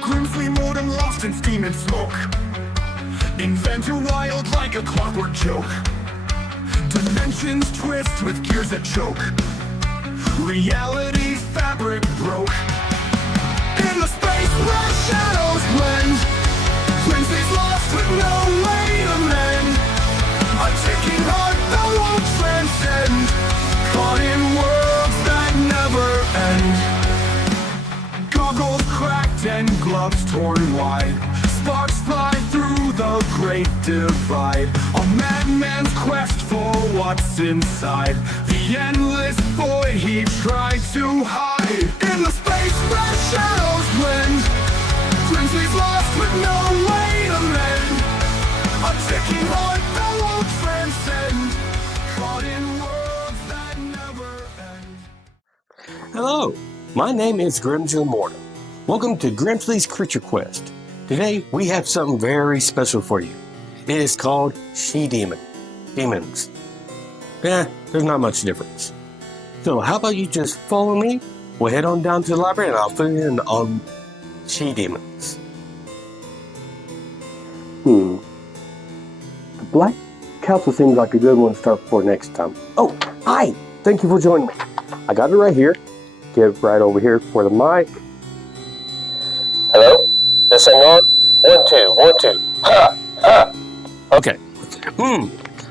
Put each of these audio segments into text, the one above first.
Grimsly modem lost in steam and smoke. Inventor wild like a clockwork joke. Dimensions twist with gears that choke. Reality fabric broke. In the space where shadows blend, Grimsly's lost with no way to mend. A ticking heart that won't transcend, caught in worlds that never end. Goggles cracked and gloves torn wide, sparks fly through the great divide. A madman's quest for what's inside, the endless void he tried to hide. In the space where shadows blend, Grimsly's lost with no way to mend. A ticking heart that won't transcend, caught in worlds that never end. Hello, my name is Grimsly Morton. Welcome to Grimsly's Creature Quest. Today we have something very special for you. It is called demons. There's not much difference. So how about you just follow me? We'll head on down to the library and I'll fill you in on demons. The Black Council seems like a good one to start for next time. Oh, hi! Thank you for joining me. I got it right here. Get right over here for the mic. Hello? This thing on? 1, 2, 1, 2. Ha! Ha! Okay.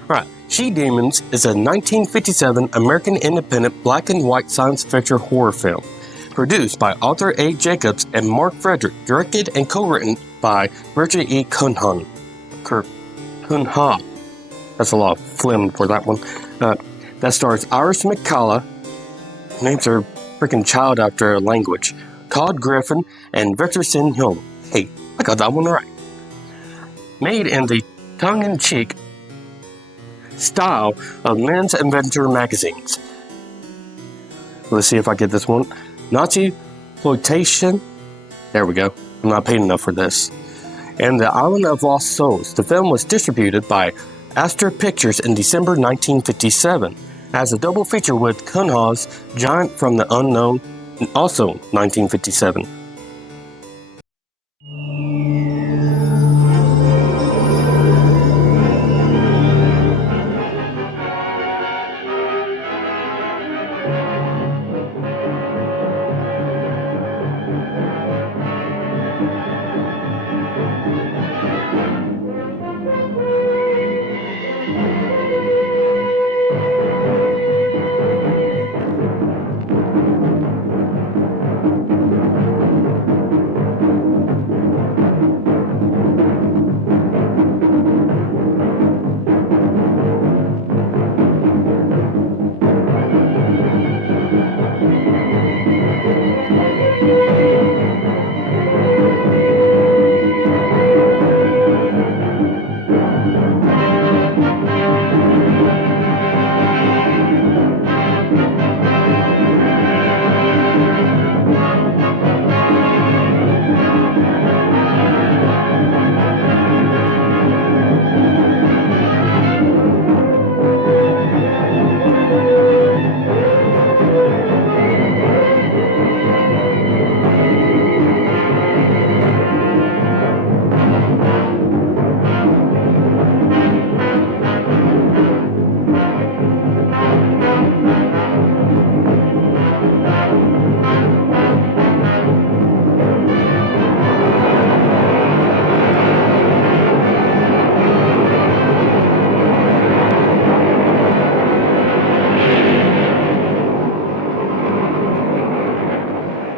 Right. She-Demons is a 1957 American independent black and white science fiction horror film. Produced by Arthur A. Jacobs and Mark Frederick. Directed and co-written by Richard E. Cunha. That's a lot of phlegm for that one. That stars Iris McCalla. Names are freaking child after a language. Todd Griffin and Victor Sin Hill. Hey, I got that one right. Made in the tongue-in-cheek style of men's adventure magazines. Let's see if I get this one. Nazi exploitation. There we go. I'm not paid enough for this. And The Island of Lost Souls. The film was distributed by Astor Pictures in December 1957 as a double feature with Cunha's Giant from the Unknown, also 1957.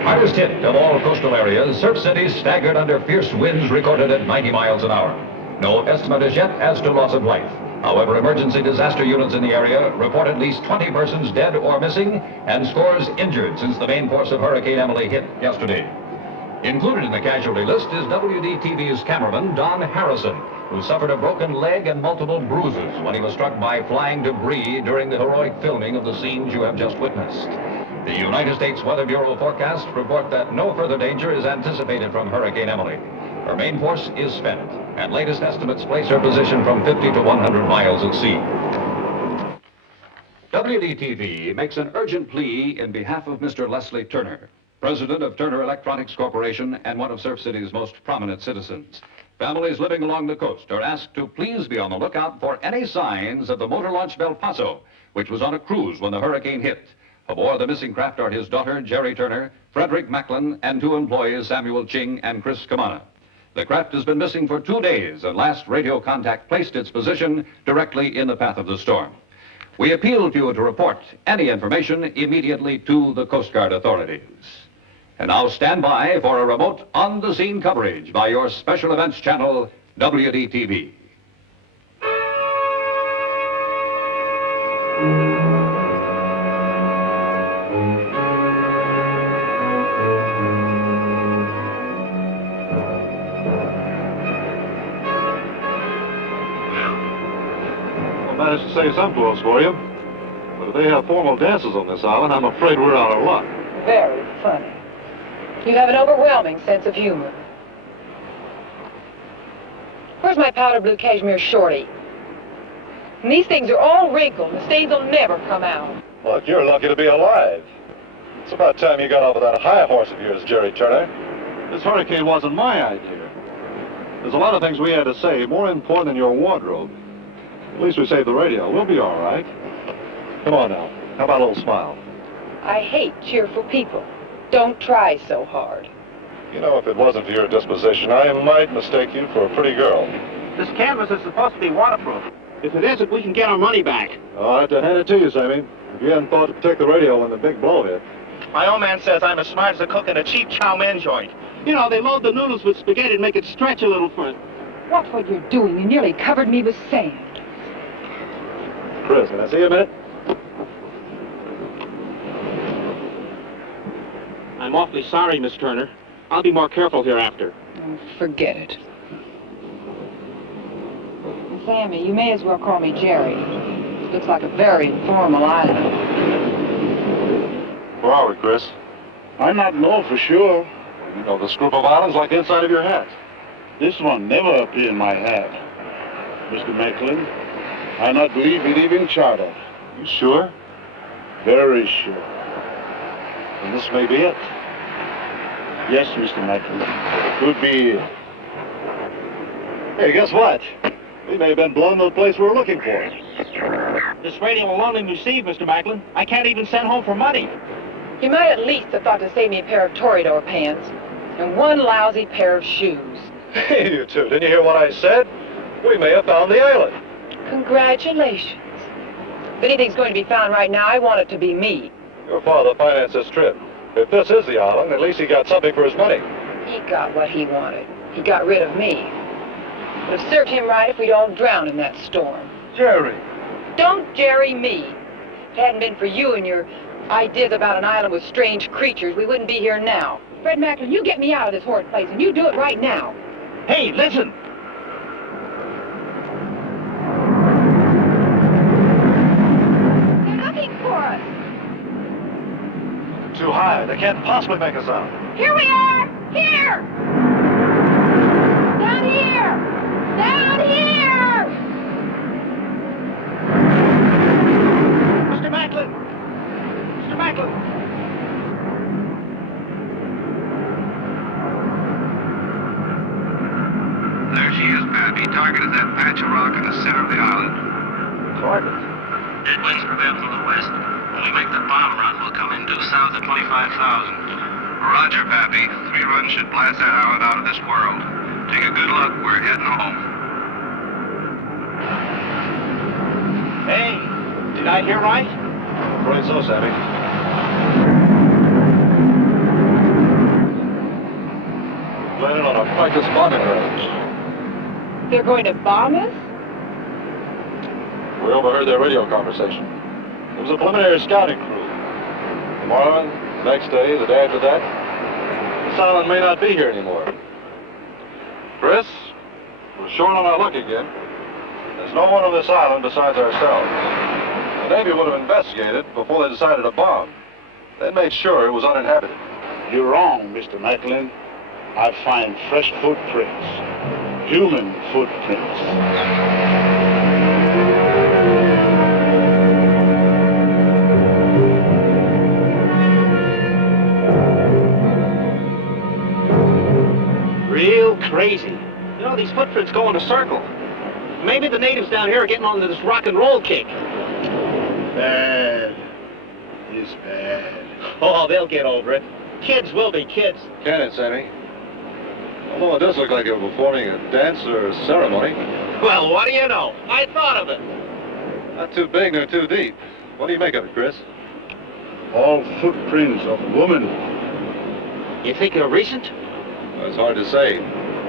Hardest hit of all coastal areas, Surf City staggered under fierce winds recorded at 90 miles an hour. No estimate as yet as to loss of life. However, emergency disaster units in the area report at least 20 persons dead or missing and scores injured since the main force of Hurricane Emily hit yesterday. Included in the casualty list is WDTV's cameraman Don Harrison, who suffered a broken leg and multiple bruises when he was struck by flying debris during the heroic filming of the scenes you have just witnessed. The United States Weather Bureau forecasts report that no further danger is anticipated from Hurricane Emily. Her main force is spent, and latest estimates place her position from 50 to 100 miles at sea. WDTV makes an urgent plea in behalf of Mr. Leslie Turner. president of Turner Electronics Corporation and one of Surf City's most prominent citizens. Families living along the coast are asked to please be on the lookout for any signs of the motor launch Belpaso, which was on a cruise when the hurricane hit. Aboard the missing craft are his daughter, Jerry Turner, Frederick Macklin, and 2 employees, Samuel Ching and Chris Kamana. The craft has been missing for 2 days, and last radio contact placed its position directly in the path of the storm. We appeal to you to report any information immediately to the Coast Guard authorities. And now stand by for a remote on-the-scene coverage by your special events channel, WDTV. Managed to save some clothes for you. But if they have formal dances on this island, I'm afraid we're out of luck. Very funny. You have an overwhelming sense of humor. Where's my powder blue cashmere shorty? And these things are all wrinkled. The stains will never come out. Look, you're lucky to be alive. It's about time you got off of that high horse of yours, Jerry Turner. This hurricane wasn't my idea. There's a lot of things we had to save, more important than your wardrobe. At least we saved the radio. We'll be all right. Come on now. How about a little smile? I hate cheerful people. Don't try so hard. You know, if it wasn't for your disposition, I might mistake you for a pretty girl. This canvas is supposed to be waterproof. If it isn't, we can get our money back. I'll have to hand it to you, Sammy. If you hadn't thought to protect the radio when the big blow hit. My old man says I'm as smart as a cook in a cheap chow mein joint. You know, they load the noodles with spaghetti and make it stretch a little further. Watch what you're doing. You nearly covered me with sand. Chris, can I see you a minute? I'm awfully sorry, Miss Turner. I'll be more careful hereafter. Oh, forget it. Sammy, you may as well call me Jerry. It looks like a very informal island. Where are we, Chris? I not know for sure. You know this group of islands like the inside of your hat. This one never appear in my hat. Mr. Macklin, I not believe we leave uncharted. You sure? Very sure. And this may be it. Yes, Mr. Macklin. It could be it. Hey, guess what? We may have been blown to the place we were looking for. This radio will only receive, Mr. Macklin. I can't even send home for money. You might at least have thought to save me a pair of Toreador pants and one lousy pair of shoes. Hey, you two, didn't you hear what I said? We may have found the island. Congratulations. If anything's going to be found right now, I want it to be me. Your father financed this trip. If this is the island, at least he got something for his money. He got what he wanted. He got rid of me. It would have served him right if we'd all drowned in that storm. Jerry. Don't Jerry me. If it hadn't been for you and your ideas about an island with strange creatures, we wouldn't be here now. Fred Macklin, you get me out of this horrid place, and you do it right now. Hey, listen! They're looking for us. Too high. They can't possibly make us out. Here we are! Here! Down here! Down here! Mr. Macklin! Mr. Macklin! There she is, Pappy. Targeted that patch of rock in the center of the island. Target. Dead winds prevail from the west. When we make the bomb run, we'll come in due south at 25,000. Roger, Pappy. 3 runs should blast that island out of this world. Take a good look. We're heading home. Hey, did I hear right? I'm afraid so, Sammy. Landed on a practice bombing range. They're going to bomb us? We overheard their radio conversation. It was a preliminary scouting crew. Tomorrow, the next day, the day after that, this island may not be here anymore. Chris, we're short on our luck again. There's no one on this island besides ourselves. The Navy would have investigated before they decided to bomb. They made sure it was uninhabited. You're wrong, Mr. Macklin. I find fresh footprints. Human footprints. footprints go in a circle. Maybe the natives down here are getting onto this rock and roll kick. Bad. It's bad. Oh, they'll get over it. Kids will be kids. Can it, Sammy? Although it does look like you're performing a dance or a ceremony. Well, what do you know? I thought of it. Not too big nor too deep. What do you make of it, Chris? All footprints of a woman. You think they're recent? Well, it's hard to say.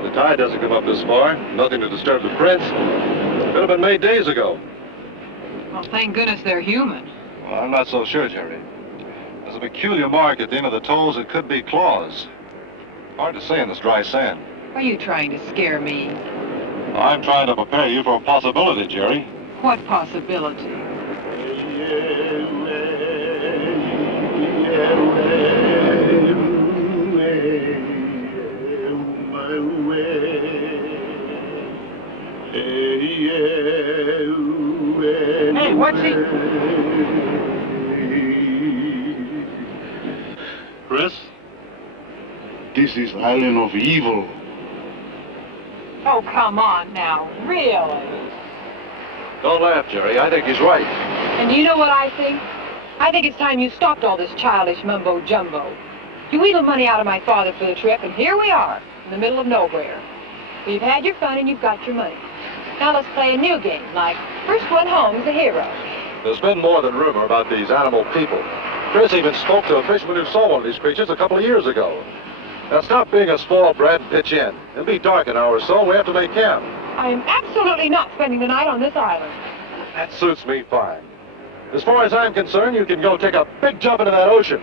The tide doesn't come up this far. Nothing to disturb the prints. Could have been made days ago. Well, thank goodness they're human. Well, I'm not so sure, Jerry. There's a peculiar mark at the end of the toes. It could be claws. Hard to say in this dry sand. Are you trying to scare me? I'm trying to prepare you for a possibility, Jerry. What possibility? Hey, what's he? Chris, this is island of evil. Oh, come on now, really? Don't laugh, Jerry. I think he's right. And you know what I think? I think it's time you stopped all this childish mumbo-jumbo. You wheedled money out of my father for the trip, and here we are, in the middle of nowhere. You've had your fun and you've got your money. Now let's play a new game, like first one home is a hero. There's been more than rumor about these animal people. Chris even spoke to a fisherman who saw one of these creatures a couple of years ago. Now stop being a spoiled brat and pitch in. It'll be dark in an hour or so. We have to make camp. I am absolutely not spending the night on this island. That suits me fine. As far as I'm concerned, you can go take a big jump into that ocean.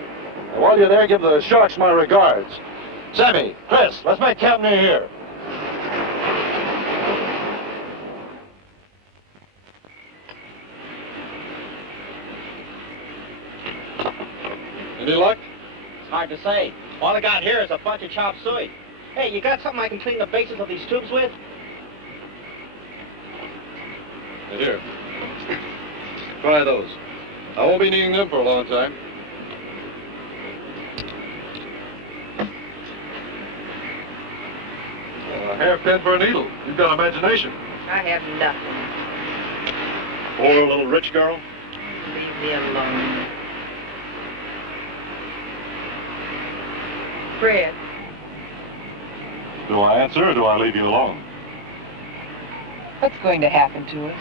And while you're there, give the sharks my regards. Sammy, Chris, let's make camp near here. Any luck? It's hard to say. All I got here is a bunch of chop suey. Hey, you got something I can clean the bases of these tubes with? Here. Try those. I won't be needing them for a long time. A hairpin for a needle. You've got imagination. I have nothing. Poor little rich girl. Leave me alone. Fred, Do I answer or do I leave you alone? what's going to happen to us?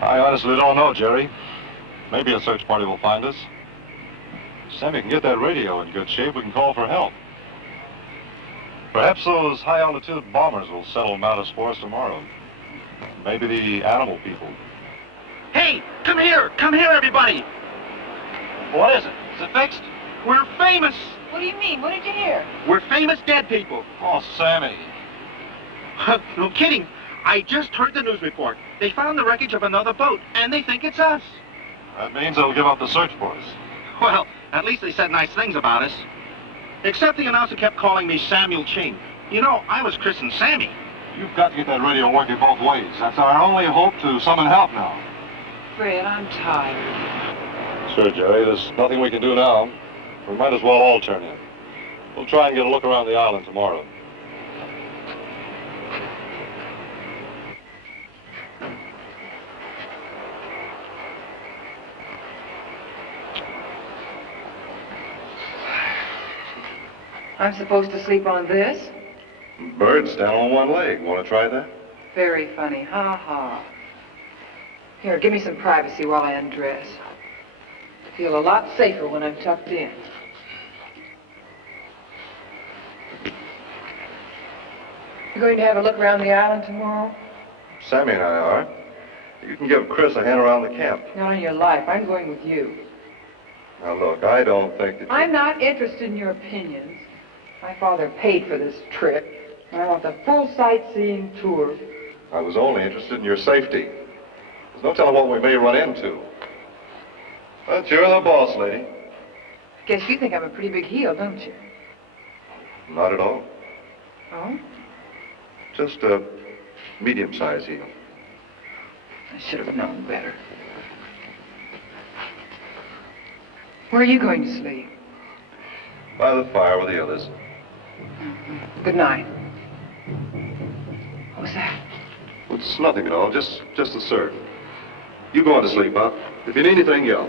I honestly don't know, Jerry. Maybe a search party will find us. Sammy can get that radio in good shape. We can call for help. Perhaps those high-altitude bombers will settle Mount for us tomorrow. Maybe the animal people. Hey, come here! Come here, everybody! What is it? Is it fixed? We're famous! What do you mean? What did you hear? We're famous dead people. Oh, Sammy. No kidding. I just heard the news report. They found the wreckage of another boat, and they think it's us. That means they'll give up the search for us. Well, at least they said nice things about us. Except the announcer kept calling me Samuel Ching. You know, I was christened Sammy. You've got to get that radio working both ways. That's our only hope to summon help now. Fred, I'm tired. Sure, Jerry. There's nothing we can do now. We might as well all turn in. We'll try and get a look around the island tomorrow. I'm supposed to sleep on this? Bird stand on one leg. Want to try that? Very funny. Ha ha. Here, give me some privacy while I undress. I feel a lot safer when I'm tucked in. You going to have a look around the island tomorrow? Sammy and I are. You can give Chris a hand around the camp. Not on your life. I'm going with you. Now, look, I don't think that... I'm not interested in your opinions. My father paid for this trip, and I want the full sightseeing tour. I was only interested in your safety. There's no telling what we may run into. But you're the boss, lady. Guess you think I'm a pretty big heel, don't you? Not at all. Oh? Just a medium-sized heel. I should have known better. Where are you going to sleep? By the fire with the others. Good night. was that? It's nothing at all, just a surf. You go on to sleep, Bob. If you need anything, yell.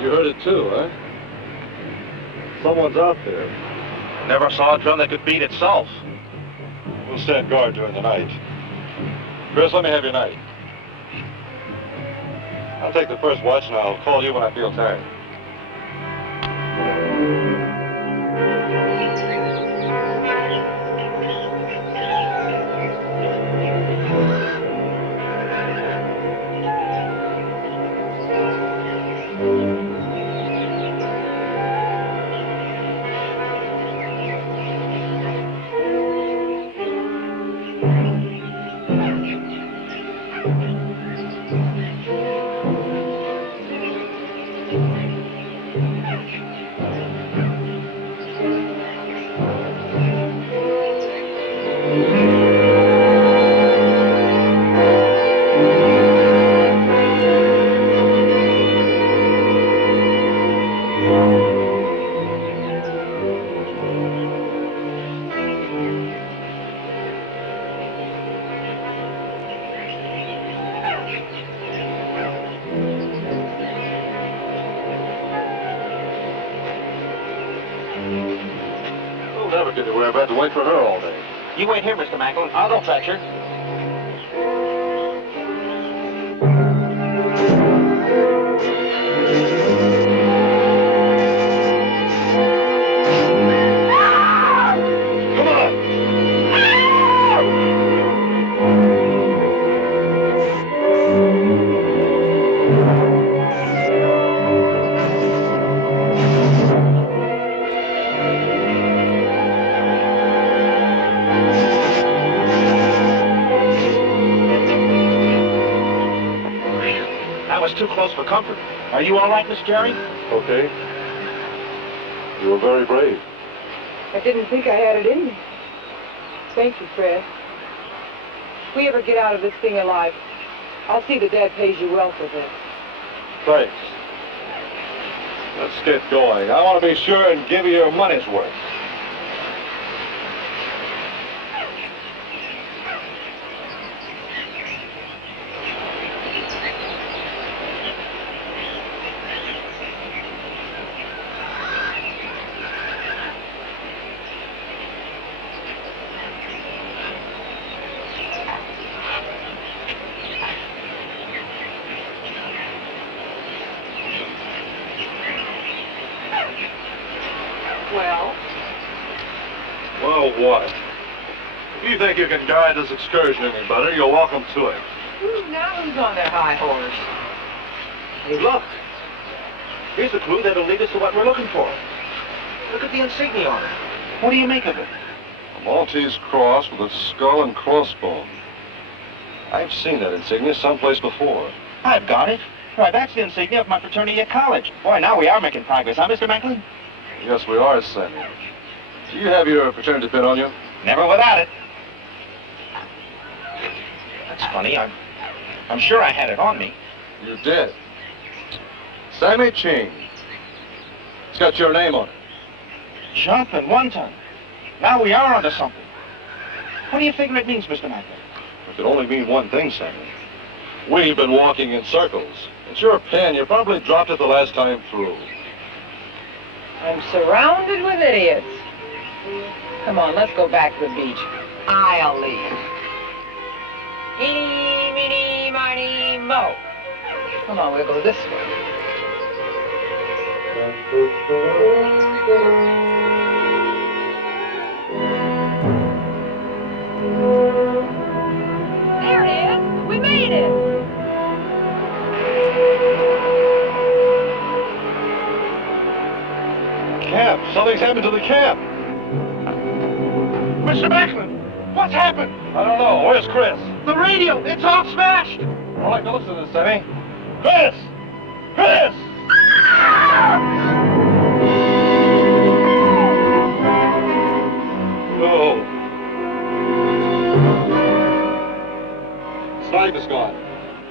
You heard it too, huh? Someone's out there. Never saw a drum that could beat itself. We'll stand guard during the night. Chris, let me have your night. I'll take the first watch and I'll call you when I feel tired. We'll never get anywhere. I've had to wait for her all day. You wait here, Mr. Macklin. I'll go fetch her. Come on! That was too close for comfort. Are you all right, Miss Jerry? Okay. You were very brave. I didn't think I had it in me. Thank you, Fred. If we ever get out of this thing alive, I'll see that Dad pays you well for this. Thanks. Let's get going. I want to be sure and give you your money's worth. Well? Well, what? If you think you can guide this excursion any better, you're welcome to it. Now who's on their high horse? Hey, look. Here's the clue that'll lead us to what we're looking for. Look at the insignia on it. What do you make of it? A Maltese cross with a skull and crossbone. I've seen that insignia someplace before. I've got it. Why, that's the insignia of my fraternity at college. Boy, now we are making progress, huh, Mr. Macklin? Yes, we are, Samuel. Do you have your fraternity pin on you? Never without it. That's funny. I'm sure I had it on me. You did. Sammy Ching. It's got your name on it. Jumping 1 ton. Now we are onto something. What do you figure it means, Mr. Macklin? It could only mean one thing, Samuel. We've been walking in circles. It's your pen. You probably dropped it the last time through. I'm surrounded with idiots. Come on, let's go back to the beach. I'll lead. Eeny, meeny, miny, mo. Come on, we'll go this way. There it is. We made it. Camp. Something's happened to the camp. Mr. Macklin, what's happened? I don't know. Where's Chris? The radio, it's all smashed. I'd like to listen to this, Sammy. Chris! Chris! No. His knife is gone.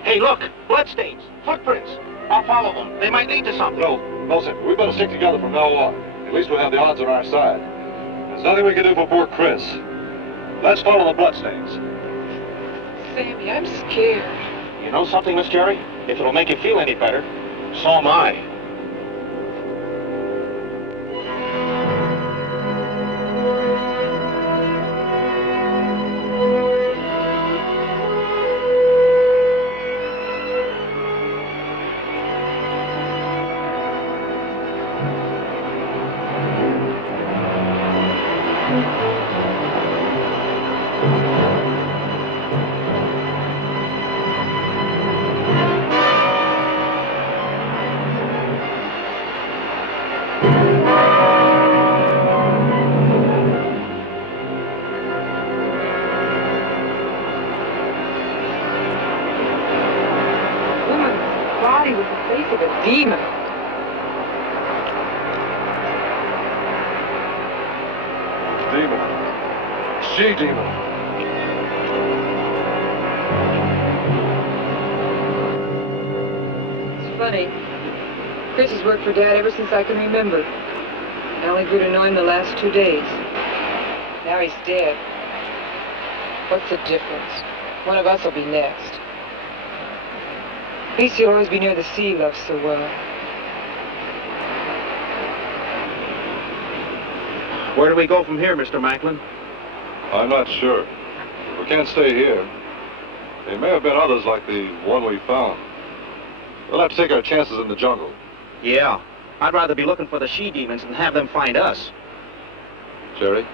Hey, look, bloodstains, footprints. I'll follow them. They might lead to something. No, Senator. We better stick together from now on. At least we'll have the odds on our side. There's nothing we can do for poor Chris. Let's follow the bloodstains. Sammy, I'm scared. You know something, Miss Jerry? If it'll make you feel any better, so am I. Body with the face of a demon. Demon. She-demon. It's funny. Chris has worked for Dad ever since I can remember. I only grew to know him the last 2 days. Now he's dead. What's the difference? One of us will be next. At least he'll always be near the sea he loves so well. Where do we go from here, Mr. Macklin? I'm not sure. We can't stay here. There may have been others like the one we found. We'll have to take our chances in the jungle. Yeah. I'd rather be looking for the she-demons than have them find us. Jerry,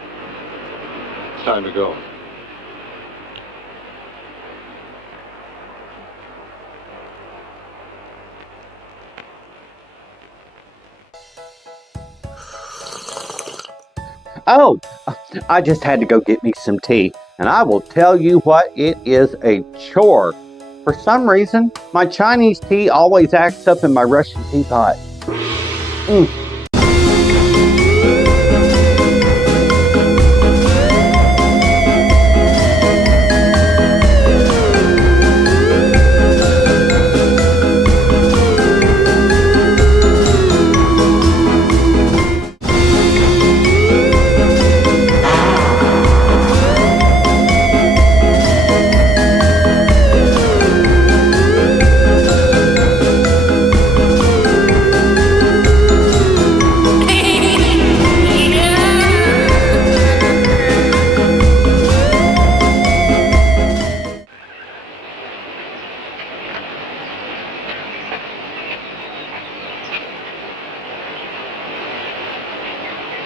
it's time to go. Oh, I just had to go get me some tea, and I will tell you what, it is a chore. For some reason, my Chinese tea always acts up in my Russian teapot.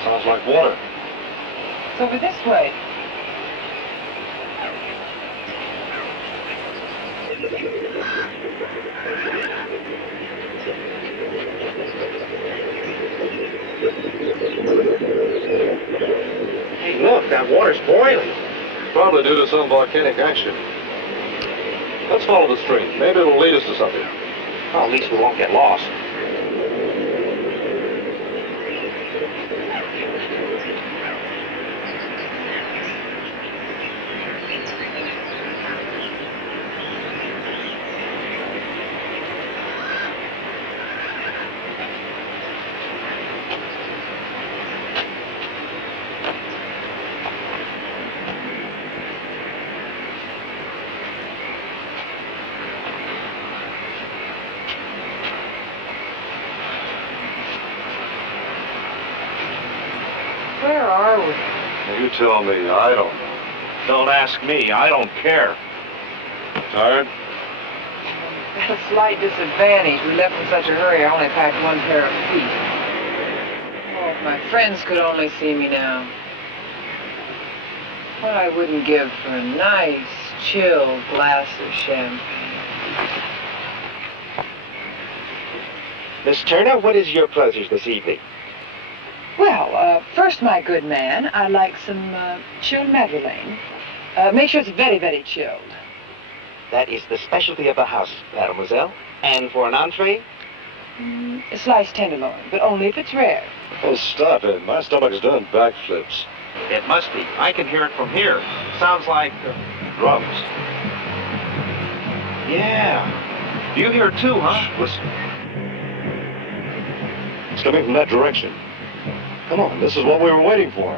Sounds like water. It's over this way. Hey, look, that water's boiling. Probably due to some volcanic action. Let's follow the stream. Maybe it'll lead us to something. Well, at least we won't get lost. Where are we? You tell me. I don't know. Don't ask me. I don't care. Tired? At a slight disadvantage. We left in such a hurry, I only packed one pair of feet. Oh, if my friends could only see me now. What I wouldn't give for a nice, chill glass of champagne. Miss Turner, what is your pleasures this evening? Well, first, my good man, I'd like some chilled Madeleine. Make sure it's very, very chilled. That is the specialty of the house, mademoiselle. And for an entree? A sliced tenderloin, but only if it's rare. Oh, stop it. My stomach's doing backflips. It must be. I can hear it from here. Sounds like Drums. Yeah. You hear it too, huh? Listen. It's coming from that direction. Come on, this is what we were waiting for.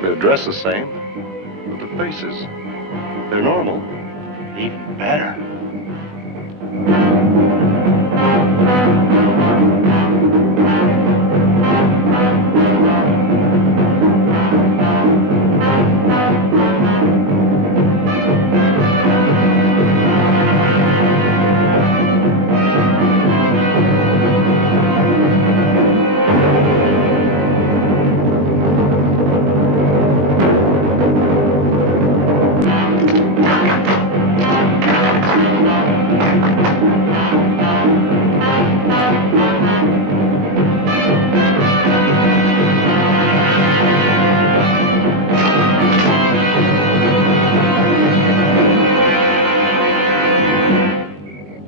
They're dressed the same, but the faces, they're normal. Even better.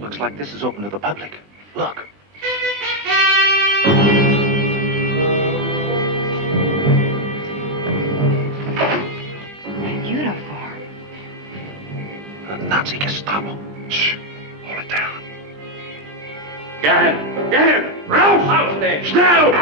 Looks like this is open to the public. Look. Uniform. Nazi Gestapo. Shh. Hold it down. Get him! Get him! Raus aus dem! Schnell!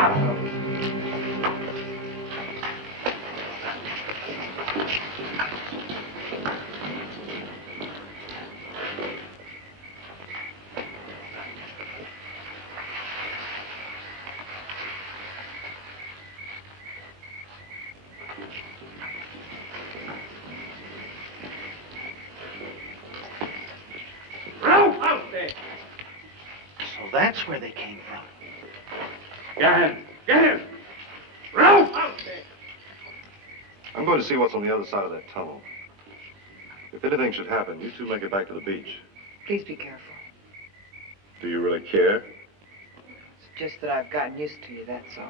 Raus aus dem! So that's where they came from. Get him! Get him! Raus aus dem! I'm going to see what's on the other side of that tunnel. If anything should happen, you two make it back to the beach. Please be careful. Do you really care? It's just that I've gotten used to you, that's all.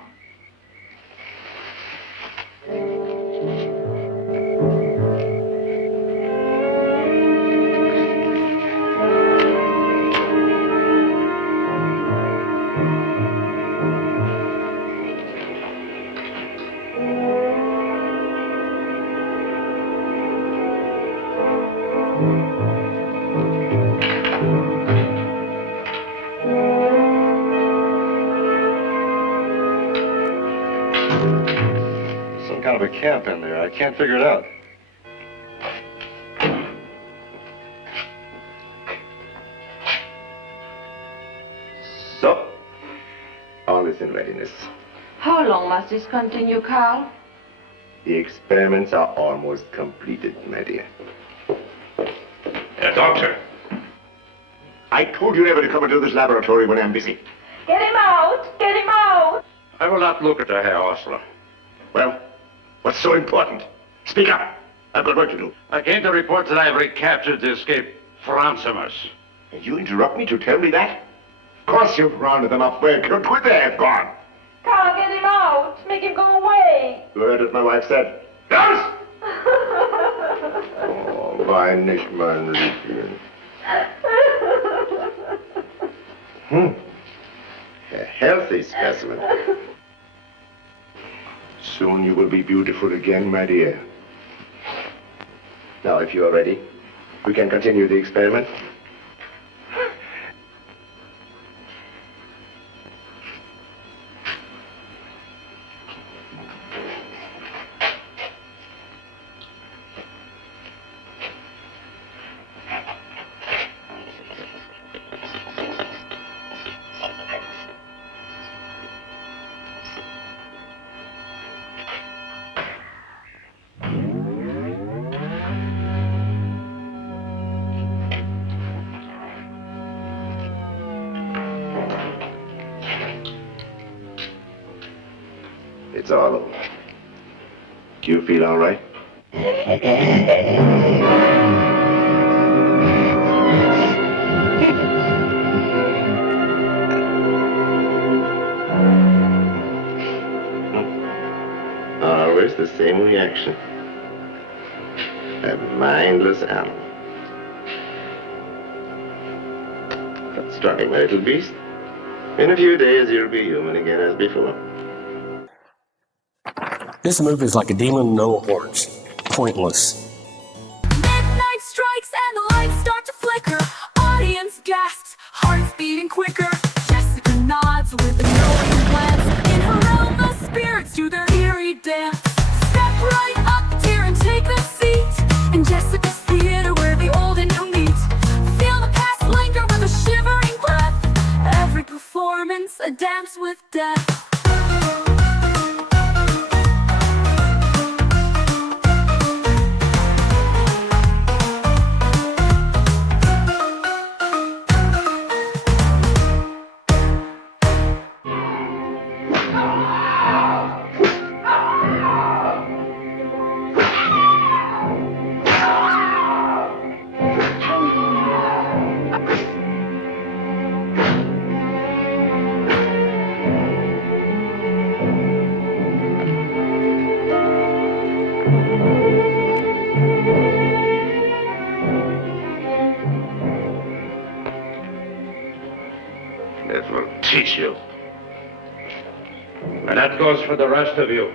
Some kind of a camp in there. I can't figure it out. So, all is in readiness. How long must this continue, Carl? The experiments are almost completed, my dear. Doctor. I told you never to come into this laboratory when I'm busy. Get him out! Get him out! I will not look at her, Herr Osler. Well, what's so important? Speak up. I've got work to do. I came to report that I have recaptured the escaped Fransomers. And you interrupt me to tell me that? Of course you've rounded them up. Where could they have gone? Carl, get him out! Make him go away! You heard what my wife said. Yes! Oh, why nicht, mein Liebchen? A healthy specimen. Soon you will be beautiful again, my dear. Now, if you are ready, we can continue the experiment. It's all over. You feel all right? Always the same reaction. A mindless animal. That struck him, my little beast. In a few days, you'll be human again as before. This movie is like a demon with no horns. Pointless. Midnight strikes and the lights start to flicker. Audience gasps, hearts beating quicker. Jessica nods with a knowing glance. In her realm, the spirits do their eerie dance. Step right up, dear, and take a seat. In Jessica's theater where the old and new meet. Feel the past linger with a shivering breath. Every performance, a dance with death. That will teach you. And that goes for the rest of you.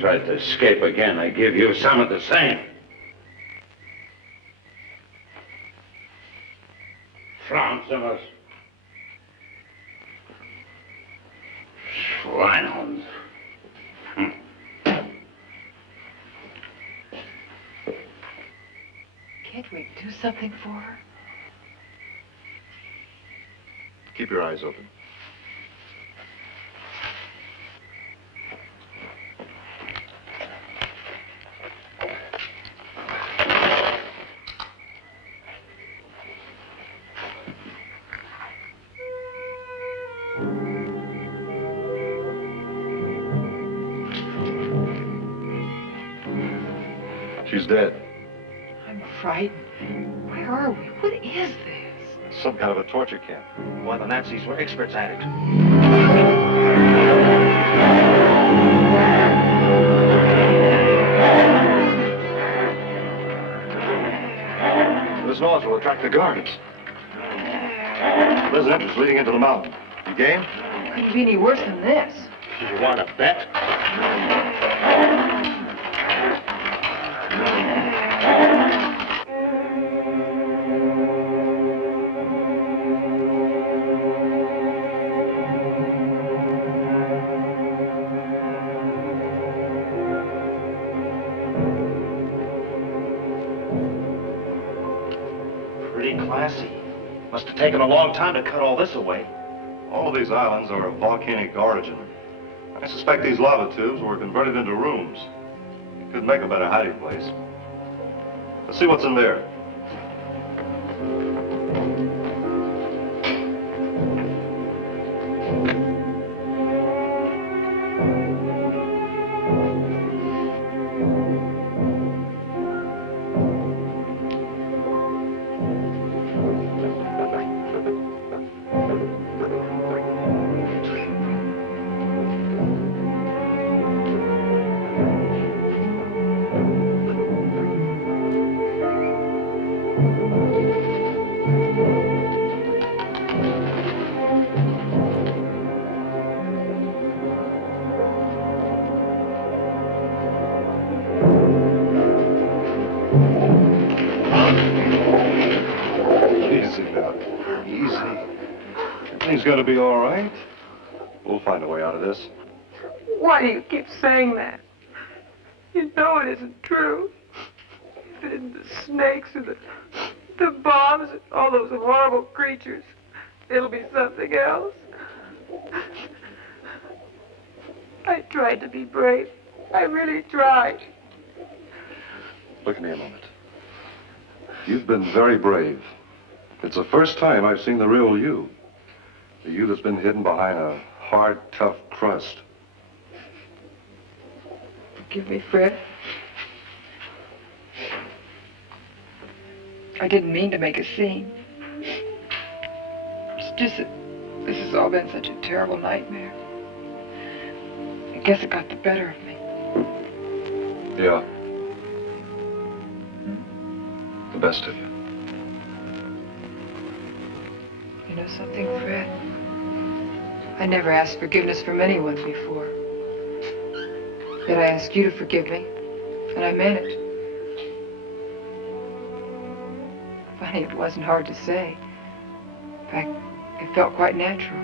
Try to escape again, I give you some of the same. Franzimus. Schweinhund. Can't we do something for her? Keep your eyes open. She's dead. I'm frightened. Where are we? What is this? Some kind of a torture camp. Boy, the Nazis were experts at it. This noise will attract the guards. There's an entrance leading into the mountain. You game? Couldn't be any worse than this. You want to bet? Pretty classy. Must have taken a long time to cut all this away. All of these islands are of volcanic origin. I suspect these lava tubes were converted into rooms. Could make a better hiding place. Let's see what's in there. Easy now. Easy. Everything's gonna be all right. We'll find a way out of this. Why do you keep saying that? You know it isn't true. If it isn't the snakes or the bombs and all those horrible creatures, it'll be something else. I tried to be brave. I really tried. Look at me a moment. You've been very brave. It's the first time I've seen the real you. The you that's been hidden behind a hard, tough crust. Forgive me, Fred. I didn't mean to make a scene. It's just that this has all been such a terrible nightmare. I guess it got the better of me. Yeah. The best of you. You know something, Fred? I never asked forgiveness from anyone before. Yet I asked you to forgive me, and I meant it. Funny, it wasn't hard to say. In fact, it felt quite natural.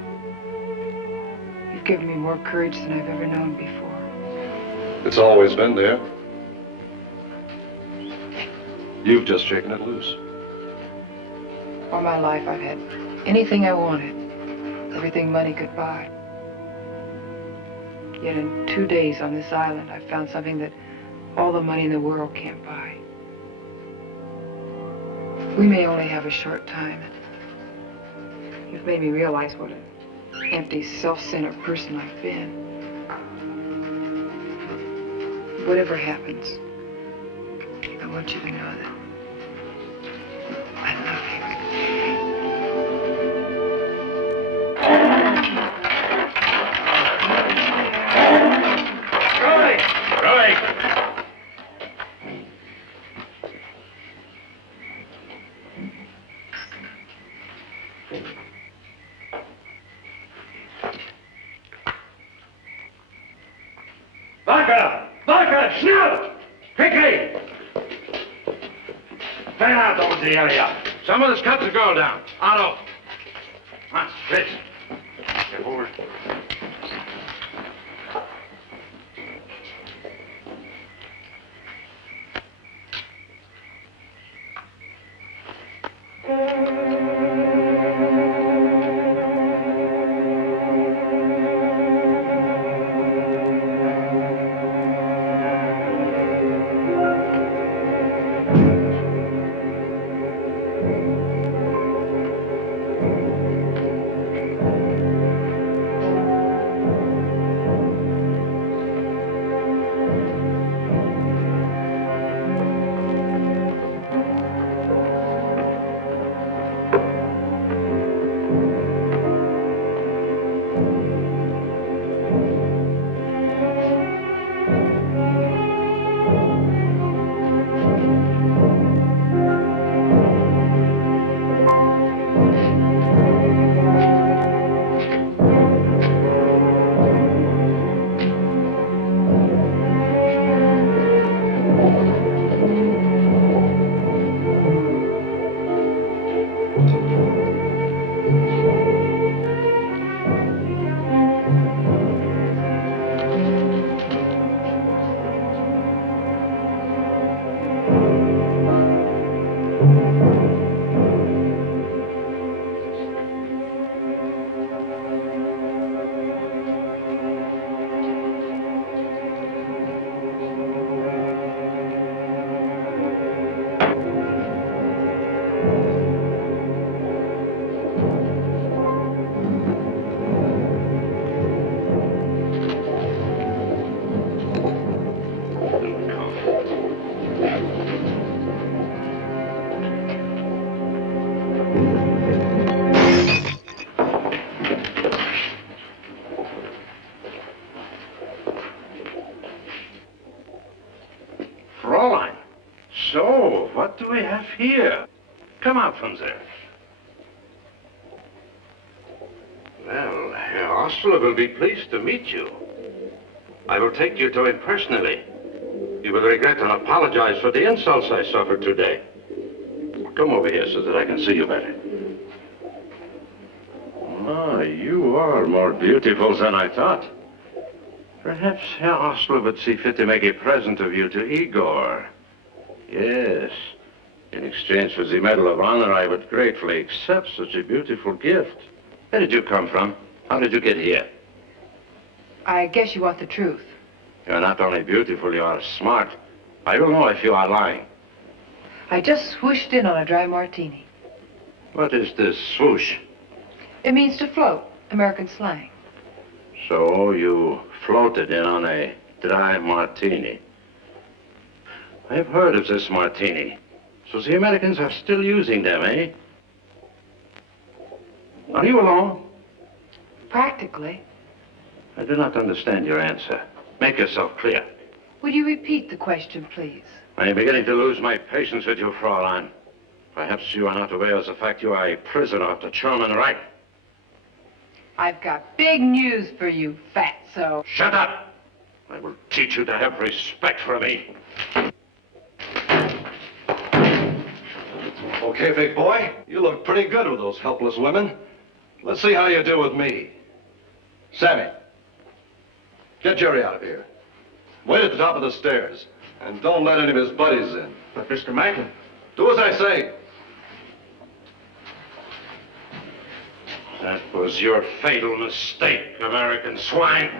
You've given me more courage than I've ever known before. It's always been there. You've just shaken it loose. All my life I've had anything I wanted, everything money could buy. Yet in 2 days on this island, I found something that all the money in the world can't buy. We may only have a short time. You've made me realize what an empty, self-centered person I've been. Whatever happens, I want you to know that I love you. Vodka! Schnell! Quickly! Clear out over the area. Some of us cut the girl down. Otto. Come on, Fritz. Get forward. Fräulein, so, what do we have here? Come out from there. Well, Herr Osler will be pleased to meet you. I will take you to him personally. You will regret and apologize for the insults I suffered today. Come over here so that I can see you better. Ah, you are more beautiful than I thought. Perhaps Herr Osler would see fit to make a present of you to Igor. Yes. In exchange for the Medal of Honor, I would gratefully accept such a beautiful gift. Where did you come from? How did you get here? I guess you want the truth. You're not only beautiful, you are smart. I will know if you are lying. I just swooshed in on a dry martini. What is this swoosh? It means to float, American slang. So you floated in on a dry martini. I've heard of this martini. So the Americans are still using them, eh? Are you alone? Practically. I do not understand your answer. Make yourself clear. Would you repeat the question, please? I am beginning to lose my patience with you, Fraulein. Perhaps you are not aware of the fact you are a prisoner of the German Reich. I've got big news for you, fatso. Shut up! I will teach you to have respect for me. Okay, big boy, you look pretty good with those helpless women. Let's see how you do with me. Sammy, get Jerry out of here. Wait at the top of the stairs, and don't let any of his buddies in. But Mr. Macklin. Do as I say. That was your fatal mistake, American swine.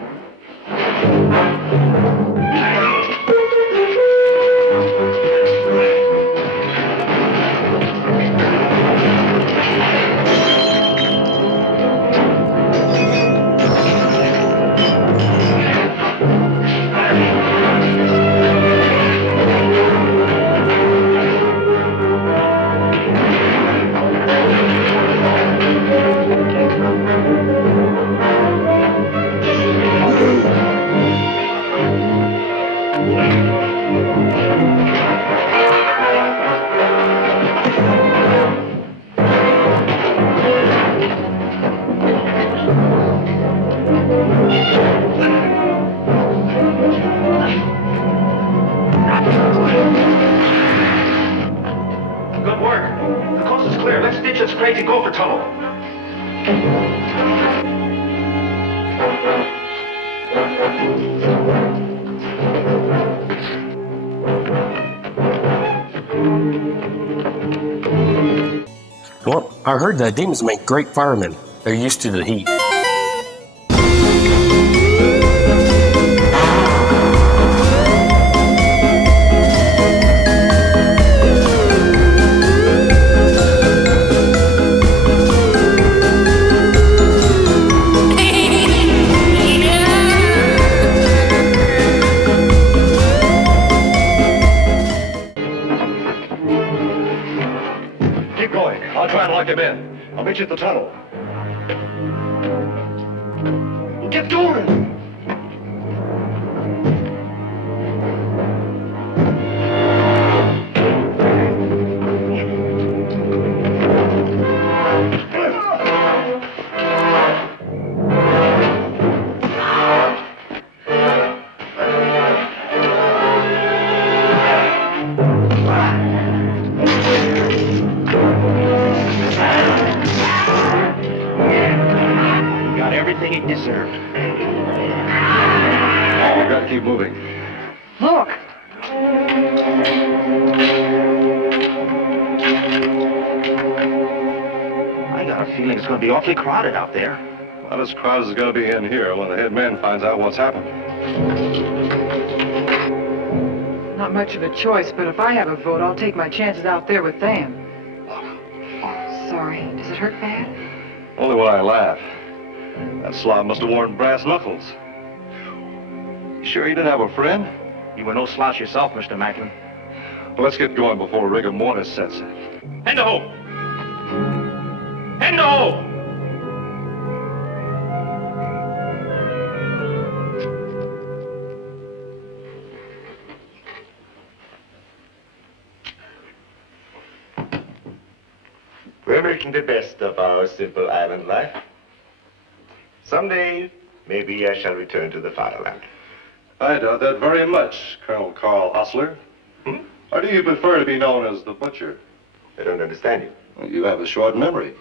Good work. The coast is clear. Let's ditch this crazy gopher tunnel. Well, I heard that demons make great firemen. They're used to the heat. Keep going. I'll try and lock him in. I'll meet you at the tunnel. Get going! Got everything he deserved. Oh, we've got to keep moving. Look. I got a feeling it's going to be awfully crowded out there. Not as crowded as it's going to be in here when the head man finds out what's happened. Not much of a choice, but if I have a vote, I'll take my chances out there with them. Oh, sorry. Does it hurt bad? Only when I laugh. That slob must have worn brass knuckles. You sure he didn't have a friend? You were no slouch yourself, Mr. Macklin. Well, let's get going before rigor mortis sets in. Hand to hope! Hand to hope! We're making the best of our simple island life. Someday, maybe I shall return to the fatherland. I doubt that very much, Colonel Carl Hostler. Or do you prefer to be known as the Butcher? I don't understand you. Well, you have a short memory.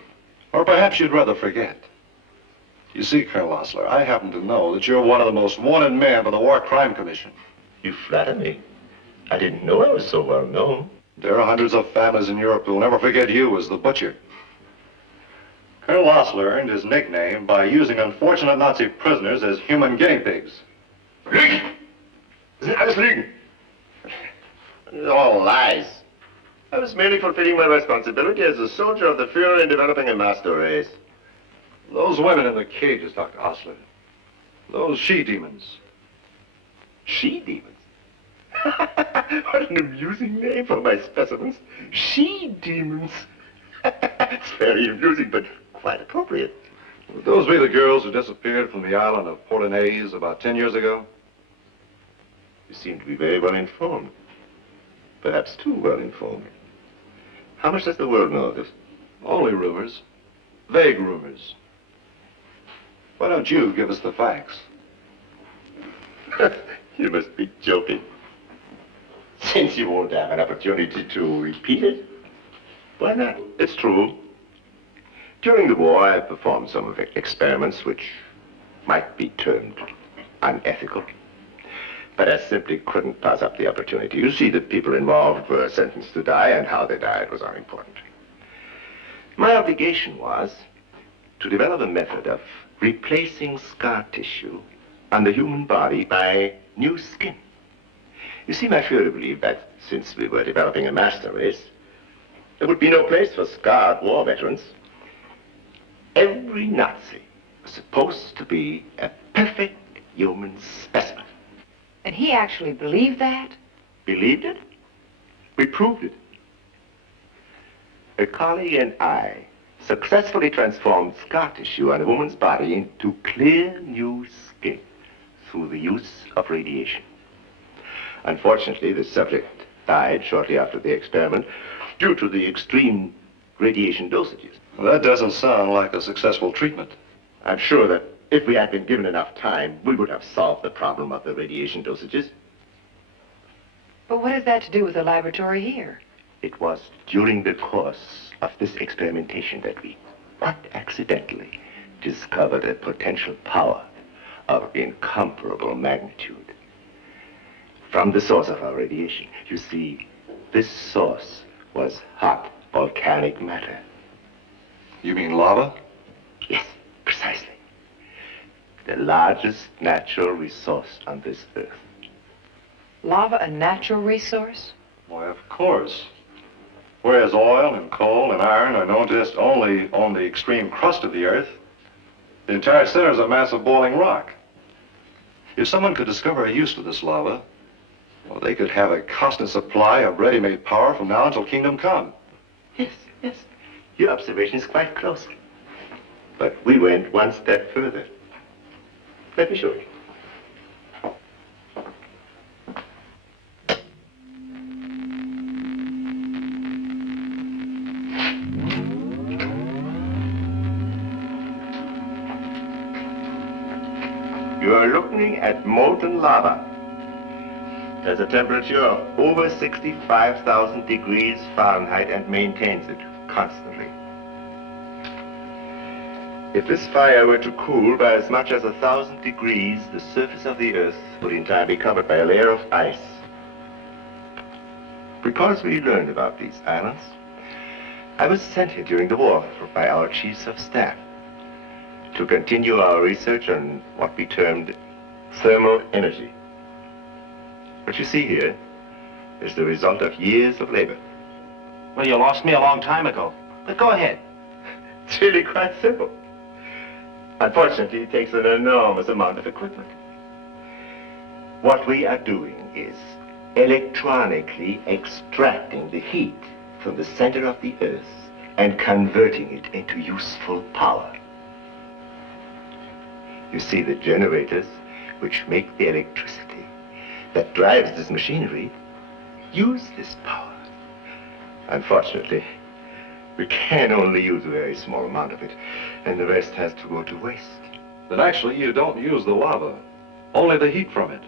Or perhaps you'd rather forget. You see, Colonel Hostler, I happen to know that you're one of the most wanted men by the War Crime Commission. You flatter me. I didn't know I was so well known. There are hundreds of families in Europe who will never forget you as the Butcher. Colonel Hostler earned his nickname by using unfortunate Nazi prisoners as human guinea pigs. Lügen! Das sind alles Lügen. All lies. I was merely fulfilling my responsibility as a soldier of the Fuhrer in developing a master race. Those women in the cages, Dr. Hostler. Those she-demons. She-demons? What an amusing name for my specimens. She-demons. It's very amusing, but quite appropriate. Would those be the girls who disappeared from the island of Portunaise about 10 years ago? You seem to be very well informed. Perhaps too well informed. How much does the world know of this? Only rumors. Vague rumors. Why don't you give us the facts? You must be joking. Since you won't have an opportunity to repeat it, why not? It's true. During the war, I performed some of the experiments which might be termed unethical. But I simply couldn't pass up the opportunity. You see, the people involved were sentenced to die, and how they died was unimportant. My obligation was to develop a method of replacing scar tissue on the human body by new skin. You see, my Führer believed that since we were developing a master race, there would be no place for scarred war veterans. Every Nazi was supposed to be a perfect human specimen. And he actually believed that? Believed it? We proved it. A colleague and I successfully transformed scar tissue on a woman's body into clear new skin through the use of radiation. Unfortunately, the subject died shortly after the experiment due to the extreme radiation dosages. Well, that doesn't sound like a successful treatment. I'm sure that if we had been given enough time, we would have solved the problem of the radiation dosages. But what has that to do with the laboratory here? It was during the course of this experimentation that we, quite accidentally, discovered a potential power of incomparable magnitude. From the source of our radiation, you see, this source was hot volcanic matter. You mean lava? Yes, precisely. The largest natural resource on this earth. Lava a natural resource? Why, of course. Whereas oil and coal and iron are known to exist only on the extreme crust of the earth, the entire center is a mass of boiling rock. If someone could discover a use for this lava, well, they could have a constant supply of ready-made power from now until kingdom come. Yes, yes. Your observation is quite close. But we went one step further. Let me show you. You are looking at molten lava. It has a temperature of over 65,000 degrees Fahrenheit and maintains it constantly. If this fire were to cool by as much as 1,000 degrees, the surface of the Earth would entirely be covered by a layer of ice. Because we learned about these islands, I was sent here during the war by our chiefs of staff to continue our research on what we termed thermal energy. What you see here is the result of years of labor. Well, you lost me a long time ago. But go ahead. It's really quite simple. Unfortunately, it takes an enormous amount of equipment. What we are doing is electronically extracting the heat from the center of the Earth and converting it into useful power. You see, the generators which make the electricity that drives this machinery use this power. Unfortunately, we can only use a very small amount of it, and the rest has to go to waste. Then actually you don't use the lava, only the heat from it.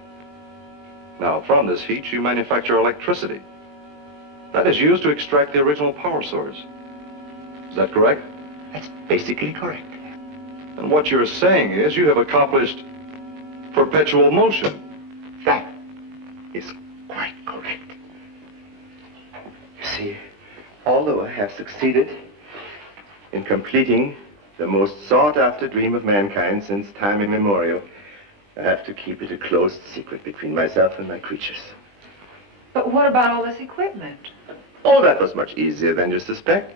Now, from this heat you manufacture electricity. That is used to extract the original power source. Is that correct? That's basically correct. And what you're saying is you have accomplished perpetual motion. That is quite correct. You see, although I have succeeded in completing the most sought-after dream of mankind since time immemorial, I have to keep it a closed secret between myself and my creatures. But what about all this equipment? Oh, that was much easier than you suspect.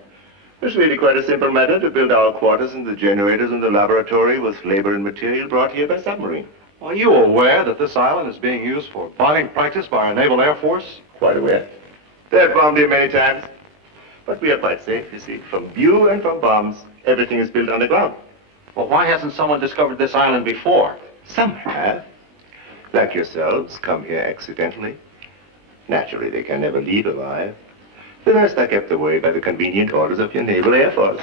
It was really quite a simple matter to build our quarters and the generators in the laboratory with labor and material brought here by submarine. Are you aware that this island is being used for bombing practice by our Naval Air Force? Quite aware. They've bombed here many times. But we are quite safe, you see. From view and from bombs, everything is built underground. Well, why hasn't someone discovered this island before? Some have. Like yourselves, come here accidentally. Naturally, they can never leave alive. The rest are kept away by the convenient orders of your Naval Air Force.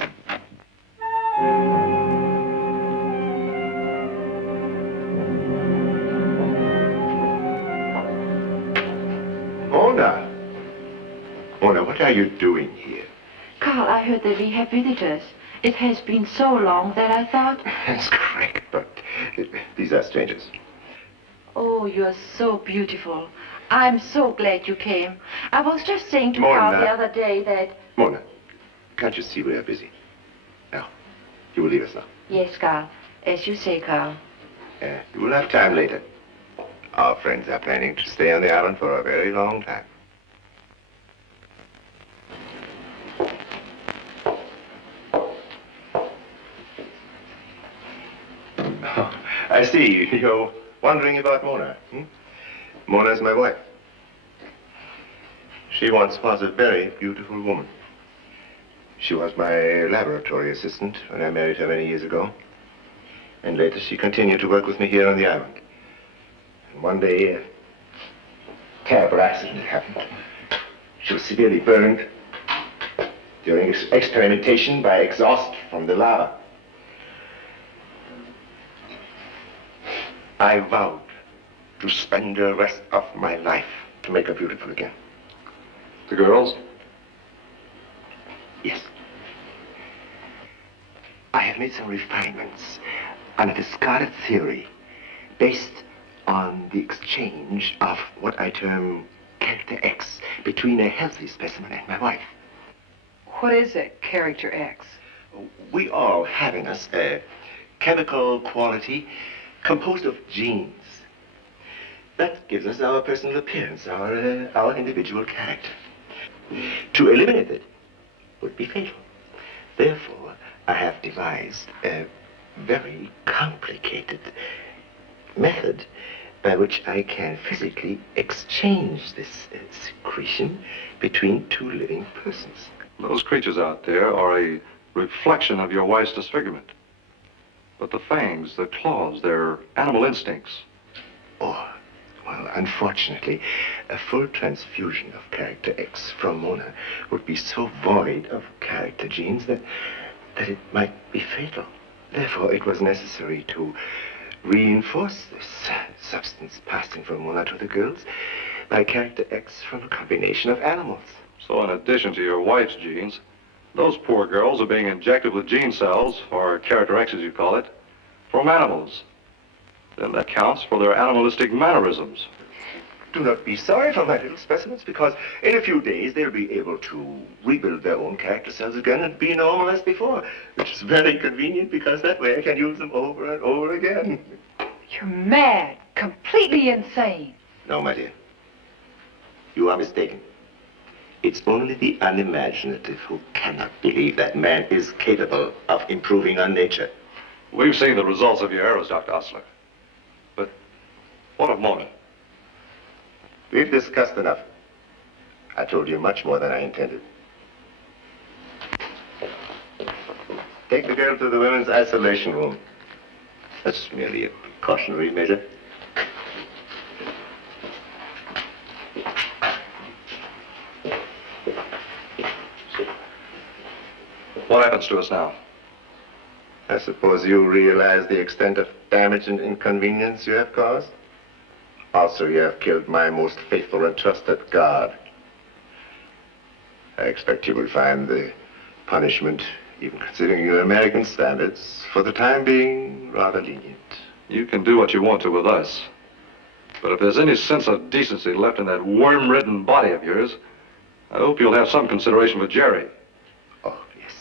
Mona. Mona, what are you doing here? Carl, I heard that we have visitors. It has been so long that I thought... That's correct, but these are strangers. Oh, you're so beautiful. I'm so glad you came. I was just saying to Mona. Carl the other day that... Mona, can't you see we are busy? Now, you will leave us now. Yes, Carl. As you say, Carl. You will have time later. Our friends are planning to stay on the island for a very long time. Oh, I see. You're wondering about Mona. Mona is my wife. She once was a very beautiful woman. She was my laboratory assistant when I married her many years ago. And later she continued to work with me here on the island. And one day, a terrible accident happened. She was severely burned during experimentation by exhaust from the lava. I vowed to spend the rest of my life to make her beautiful again. The girls? Yes. I have made some refinements on a discarded theory based on the exchange of what I term character X between a healthy specimen and my wife. What is it, character X? We all have in us a chemical quality composed of genes. That gives us our personal appearance, our individual character. To eliminate it would be fatal. Therefore, I have devised a very complicated method by which I can physically exchange this secretion between two living persons. Those creatures out there are a reflection of your wife's disfigurement. But the fangs, the claws, they're animal instincts. Oh, well, unfortunately, a full transfusion of character X from Mona would be so void of character genes that it might be fatal. Therefore, it was necessary to reinforce this substance passing from Mona to the girls by character X from a combination of animals. So in addition to your wife's genes, those poor girls are being injected with gene cells, or character X as you call it, from animals. Then that counts for their animalistic mannerisms. Do not be sorry for my little specimens, because in a few days they'll be able to rebuild their own character cells again and be normal as before, which is very convenient because that way I can use them over and over again. You're mad, completely insane. No, my dear. You are mistaken. It's only the unimaginative who cannot believe that man is capable of improving on nature. We've seen the results of your errors, Dr. Osler. But what of Mona? We've discussed enough. I told you much more than I intended. Take the girl to the women's isolation room. That's merely a precautionary measure. What happens to us now? I suppose you realize the extent of damage and inconvenience you have caused? Also, you have killed my most faithful and trusted guard. I expect you will find the punishment, even considering your American standards, for the time being, rather lenient. You can do what you want to with us. But if there's any sense of decency left in that worm-ridden body of yours, I hope you'll have some consideration for Jerry. Oh, yes.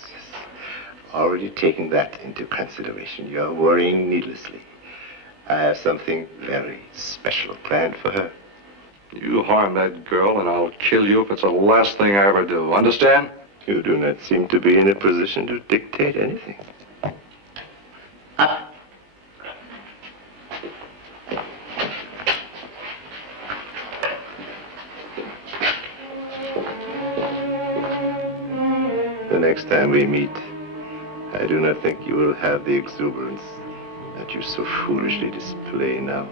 Already taking that into consideration, you're worrying needlessly. I have something very special planned for her. You harm that girl and I'll kill you if it's the last thing I ever do. Understand? You do not seem to be in a position to dictate anything. next time we meet, I do not think you will have the exuberance that you so foolishly display now.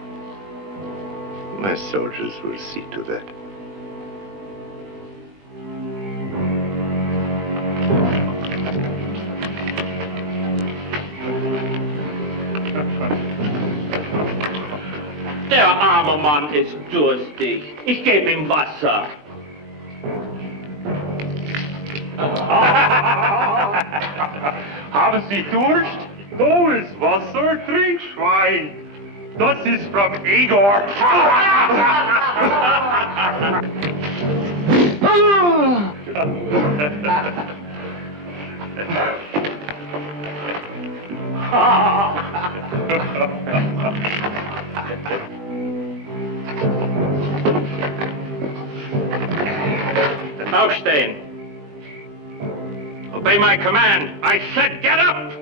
My soldiers will see to that. Der arme Mann ist durstig. Ich gebe ihm Wasser. Haben Sie Durst? Hohes Wasser, Trinkschwein. Das ist vom Igor. Aufstehen. Obey my command. I said get up!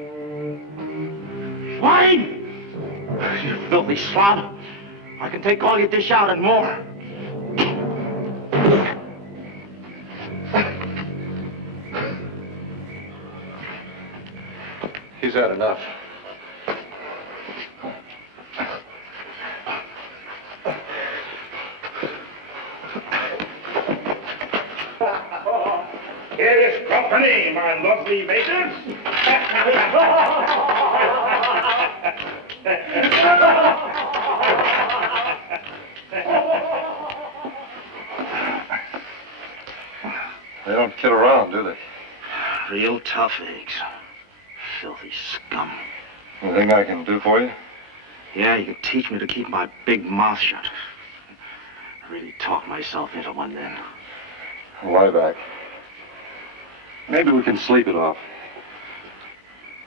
Swine! You filthy slob. I can take all you dish out and more. He's had enough. Here is company, my lovely maidens. They don't kid around, do they? Real tough eggs. Filthy scum. Anything I can do for you? Yeah, you can teach me to keep my big mouth shut. I really talked myself into one then. Lie back. Maybe we can sleep it off.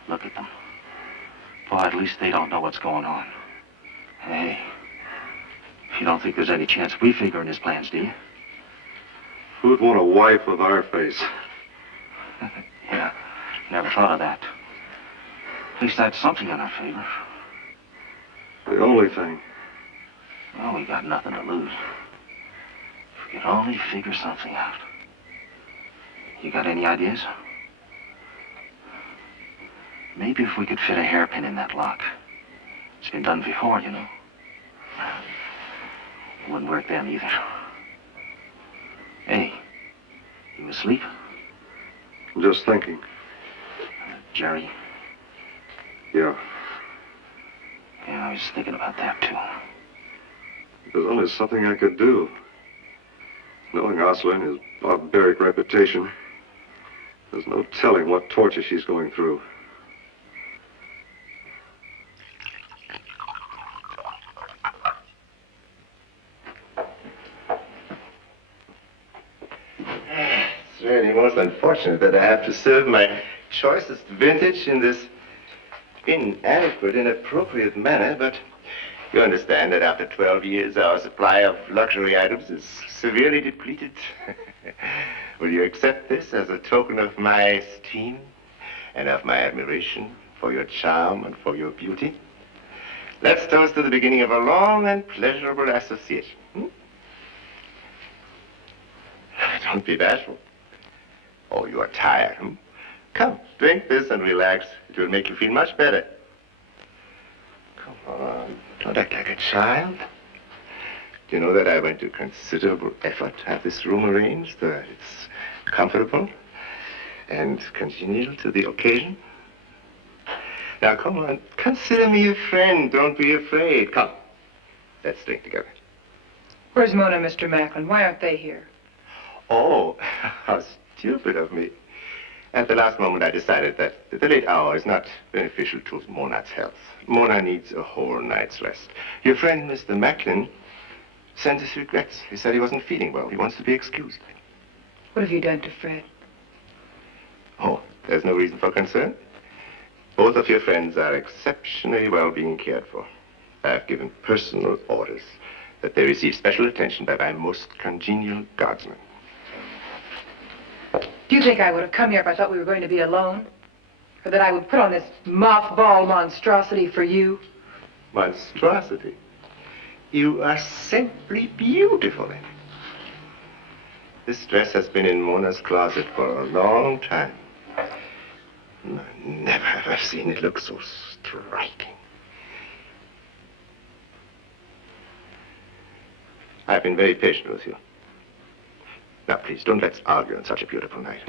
Look at them. Boy, at least they don't know what's going on. Hey, you don't think there's any chance we figure in his plans, do you? Who'd want a wife with our face? Yeah, never thought of that. At least that's something in our favor. The only thing. Well, we got nothing to lose. If we could only figure something out. You got any ideas? Maybe if we could fit a hairpin in that lock. It's been done before, you know. It wouldn't work then either. Hey, you asleep? I'm just thinking. Jerry? Yeah. Yeah, I was thinking about that too. There's only something I could do. Knowing Osler and his barbaric reputation, there's no telling what torture she's going through. It's really most unfortunate that I have to serve my choicest vintage in this inadequate, inappropriate manner, but you understand that after 12 years, our supply of luxury items is severely depleted. Will you accept this as a token of my esteem and of my admiration for your charm and for your beauty? Let's toast to the beginning of a long and pleasurable association. Don't be bashful. Oh, you are tired. Come, drink this and relax. It will make you feel much better. Come on, don't act like a child. Do you know that I went to considerable effort to have this room arranged so that it's comfortable and congenial to the occasion? Now, come on, consider me a friend. Don't be afraid. Come, let's drink together. Where's Mona and Mr. Macklin? Why aren't they here? Oh, how stupid of me. At the last moment, I decided that the late hour is not beneficial to Mona's health. Mona needs a whole night's rest. Your friend, Mr. Macklin, sent his regrets. He said he wasn't feeling well. He wants to be excused. What have you done to Fred? Oh, there's no reason for concern. Both of your friends are exceptionally well being cared for. I have given personal orders that they receive special attention by my most congenial guardsmen. Do you think I would have come here if I thought we were going to be alone? Or that I would put on this mothball monstrosity for you? Monstrosity? You are simply beautiful in it. This dress has been in Mona's closet for a long time. Never have I seen it look so striking. I've been very patient with you. Now, please, don't let's argue on such a beautiful night.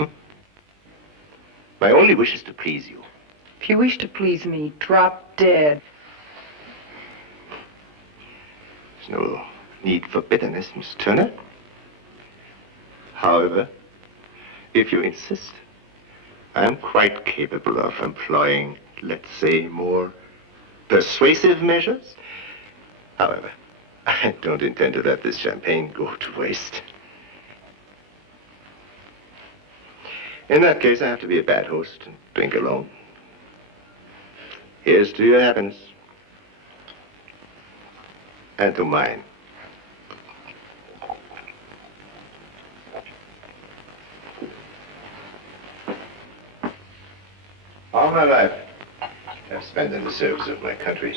My only wish is to please you. If you wish to please me, drop dead. There's no need for bitterness, Miss Turner. However, if you insist, I'm quite capable of employing, let's say, more persuasive measures. However, I don't intend to let this champagne go to waste. In that case, I have to be a bad host and drink alone. Here's to your happiness. And to mine. All my life, I've spent in the service of my country.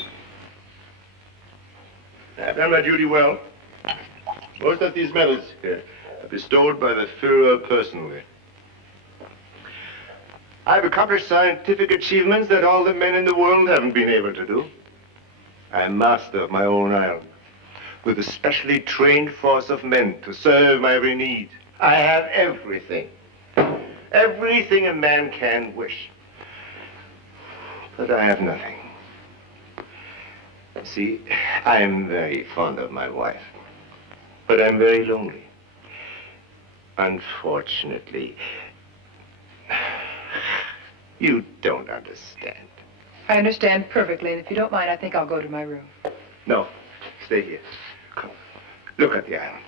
I've done my duty well. Most of these medals here are bestowed by the Führer personally. I've accomplished scientific achievements that all the men in the world haven't been able to do. I'm master of my own island, with a specially trained force of men to serve my every need. I have everything. Everything a man can wish. But I have nothing. You see, I'm very fond of my wife, but I'm very lonely. Unfortunately, you don't understand. I understand perfectly, and if you don't mind, I think I'll go to my room. No, stay here. Come, look at the island.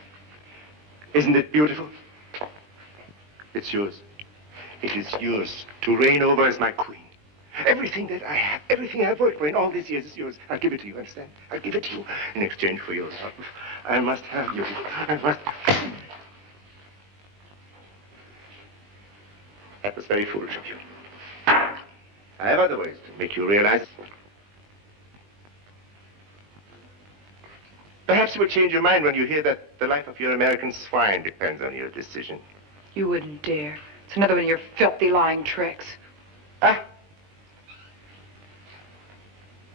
Isn't it beautiful? It's yours. It is yours to reign over as my queen. Everything that I have, everything I've worked for in all these years is yours. I'll give it to you, understand? I'll give it to you in exchange for your love. I must have you. I must. That was very foolish of you. I have other ways to make you realize. Perhaps you will change your mind when you hear that the life of your American swine depends on your decision. You wouldn't dare. It's another one of your filthy lying tricks. Ah.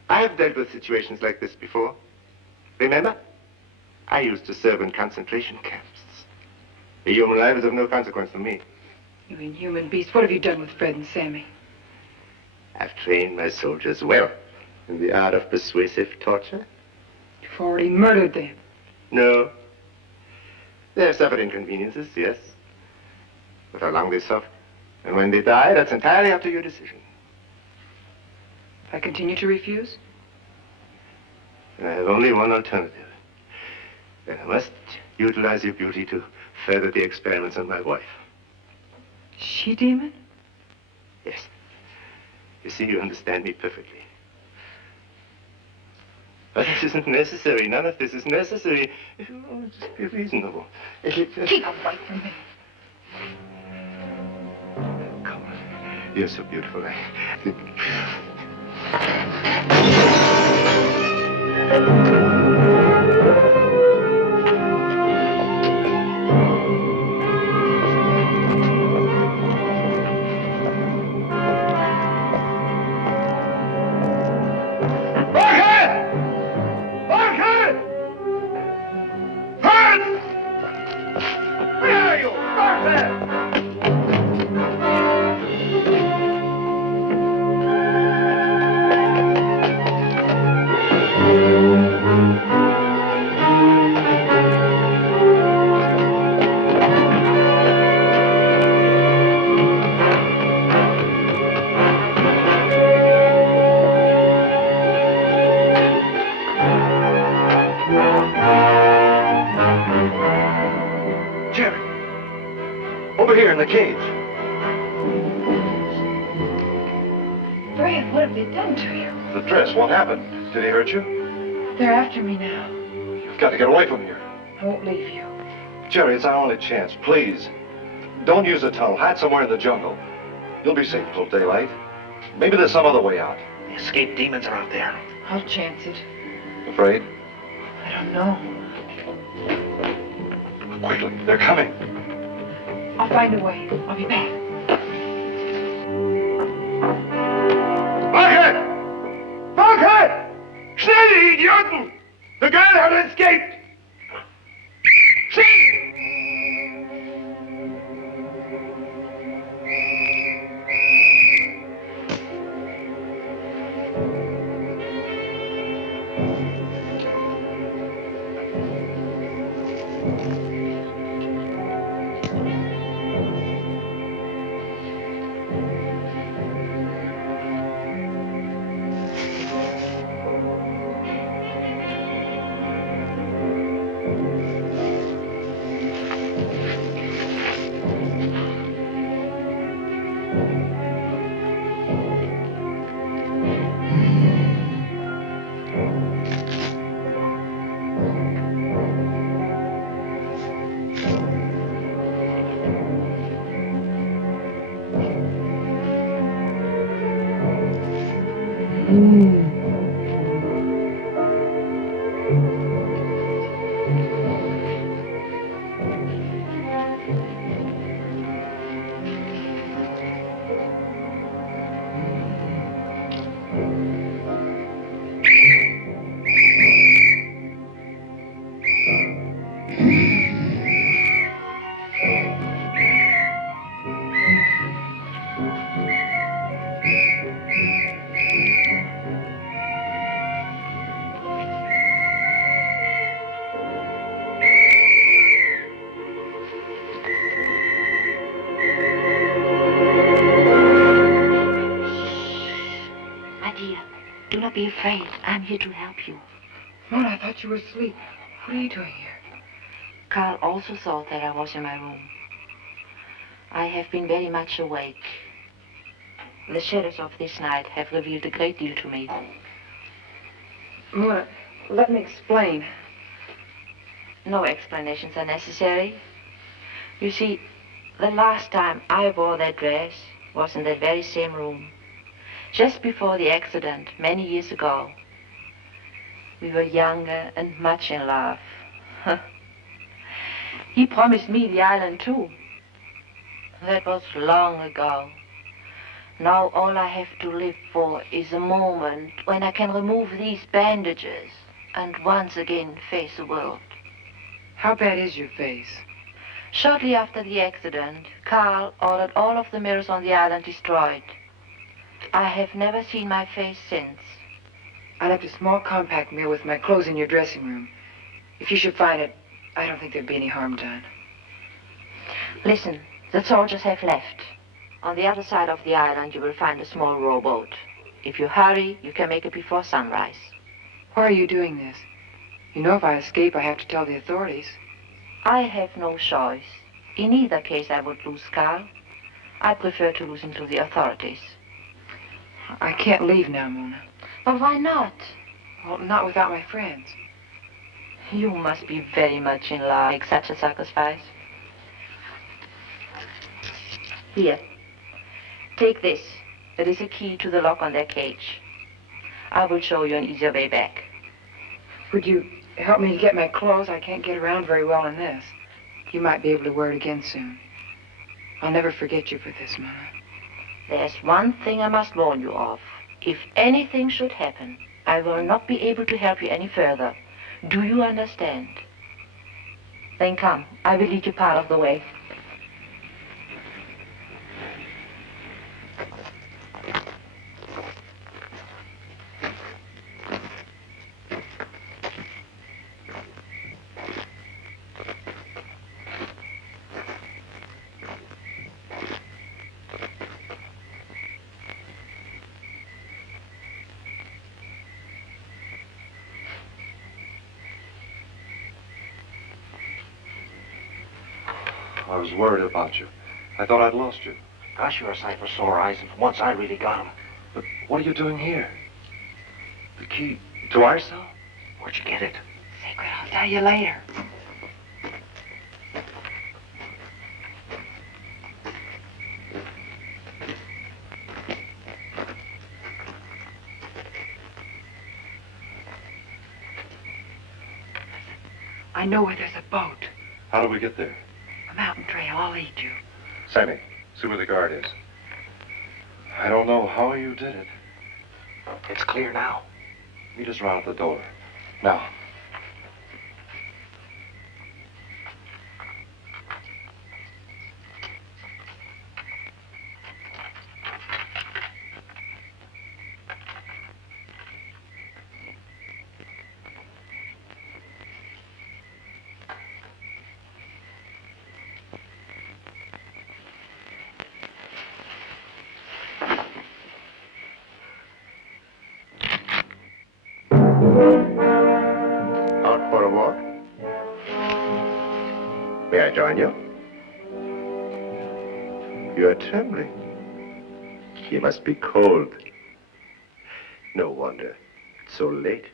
I have dealt with situations like this before. Remember? I used to serve in concentration camps. A human life is of no consequence to me. You inhuman beast. What have you done with Fred and Sammy? I've trained my soldiers well in the art of persuasive torture. You've already murdered them. No. They have suffered inconveniences, yes. But how long they suffer and when they die, that's entirely up to your decision. If I continue to refuse? Then I have only one alternative. Then I must utilize your beauty to further the experiments on my wife. She-demon? Yes. You see, you understand me perfectly. But this isn't necessary. None of this is necessary. Oh, just be reasonable. Keep away from me. Come on. You're so beautiful. Over here in the cage. Fred, what have they done to you? The dress, what happened? Did he hurt you? They're after me now. You've got to get away from here. I won't leave you. Jerry, it's our only chance. Please. Don't use the tunnel. Hide somewhere in the jungle. You'll be safe until daylight. Maybe there's some other way out. The escaped demons are out there. I'll chance it. Afraid? I don't know. Quickly, they're coming. I'll find a way. I'll be back. Schnell, die Idioten! The girl hat escaped! Schnell! My dear, do not be afraid. I'm here to help you. Mona, I thought you were asleep. What are you doing here? Carl also thought that I was in my room. I have been very much awake. The shadows of this night have revealed a great deal to me. Mona, let me explain. No explanations are necessary. You see, the last time I wore that dress was in that very same room. Just before the accident, many years ago. We were younger and much in love. He promised me the island too. That was long ago. Now all I have to live for is a moment when I can remove these bandages and once again face the world. How bad is your face? Shortly after the accident, Carl ordered all of the mirrors on the island destroyed. I have never seen my face since. I left a small compact mirror with my clothes in your dressing room. If you should find it, I don't think there'd be any harm done. Listen, the soldiers have left. On the other side of the island, you will find a small rowboat. If you hurry, you can make it before sunrise. Why are you doing this? You know if I escape, I have to tell the authorities. I have no choice. In either case, I would lose Carl. I prefer to lose him to the authorities. I can't leave now, Mona. But why not? Well, not without my friends. You must be very much in love to make such a sacrifice. Here, take this. It is a key to the lock on their cage. I will show you an easier way back. Would you help me to get my clothes? I can't get around very well in this. You might be able to wear it again soon. I'll never forget you for this, Mona. There's one thing I must warn you of. If anything should happen, I will not be able to help you any further. Do you understand? Then come, I will lead you part of the way. I was worried about you. I thought I'd lost you. Gosh, you're a sight for sore eyes, and for once I really got him. But what are you doing here? The key to our cell? Where'd you get it? Secret, I'll tell you later. I know where there's a boat. How do we get there? A mountain trail. I'll lead you. Sammy, see where the guard is. I don't know how you did it. It's clear now. Meet us around at the door. Now. Out for a walk? May I join you? You are trembling. You must be cold. No wonder. It's so late.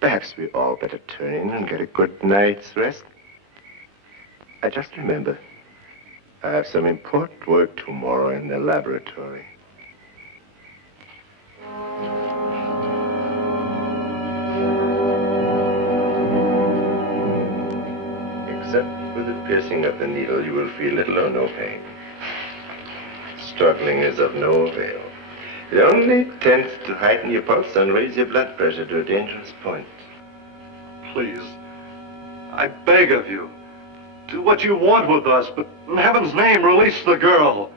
Perhaps we all better turn in and get a good night's rest. I just remember, I have some important work tomorrow in the laboratory. Except for the piercing of the needle, you will feel little or no pain. Struggling is of no avail. It only tends to heighten your pulse and raise your blood pressure to a dangerous point. Please, I beg of you, do what you want with us, but in heaven's name, release the girl.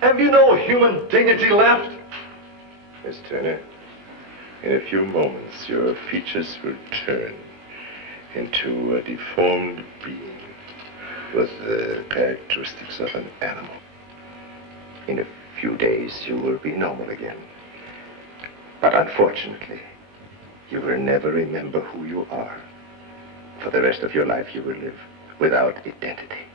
Have you no human dignity left? Miss Turner, in a few moments, your features will turn into a deformed being with the characteristics of an animal. In a few days, you will be normal again. But unfortunately, you will never remember who you are. For the rest of your life, you will live without identity.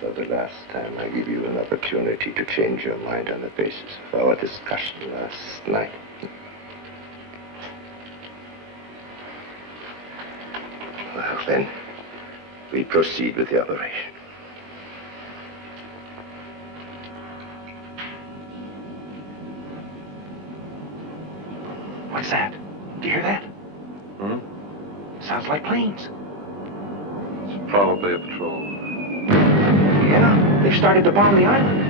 For the last time, I give you an opportunity to change your mind on the basis of our discussion last night. Well, then, we proceed with the operation. What's that? Do you hear that? Hmm? Sounds like planes. It's probably a patrol. Yeah, they've started to bomb the island.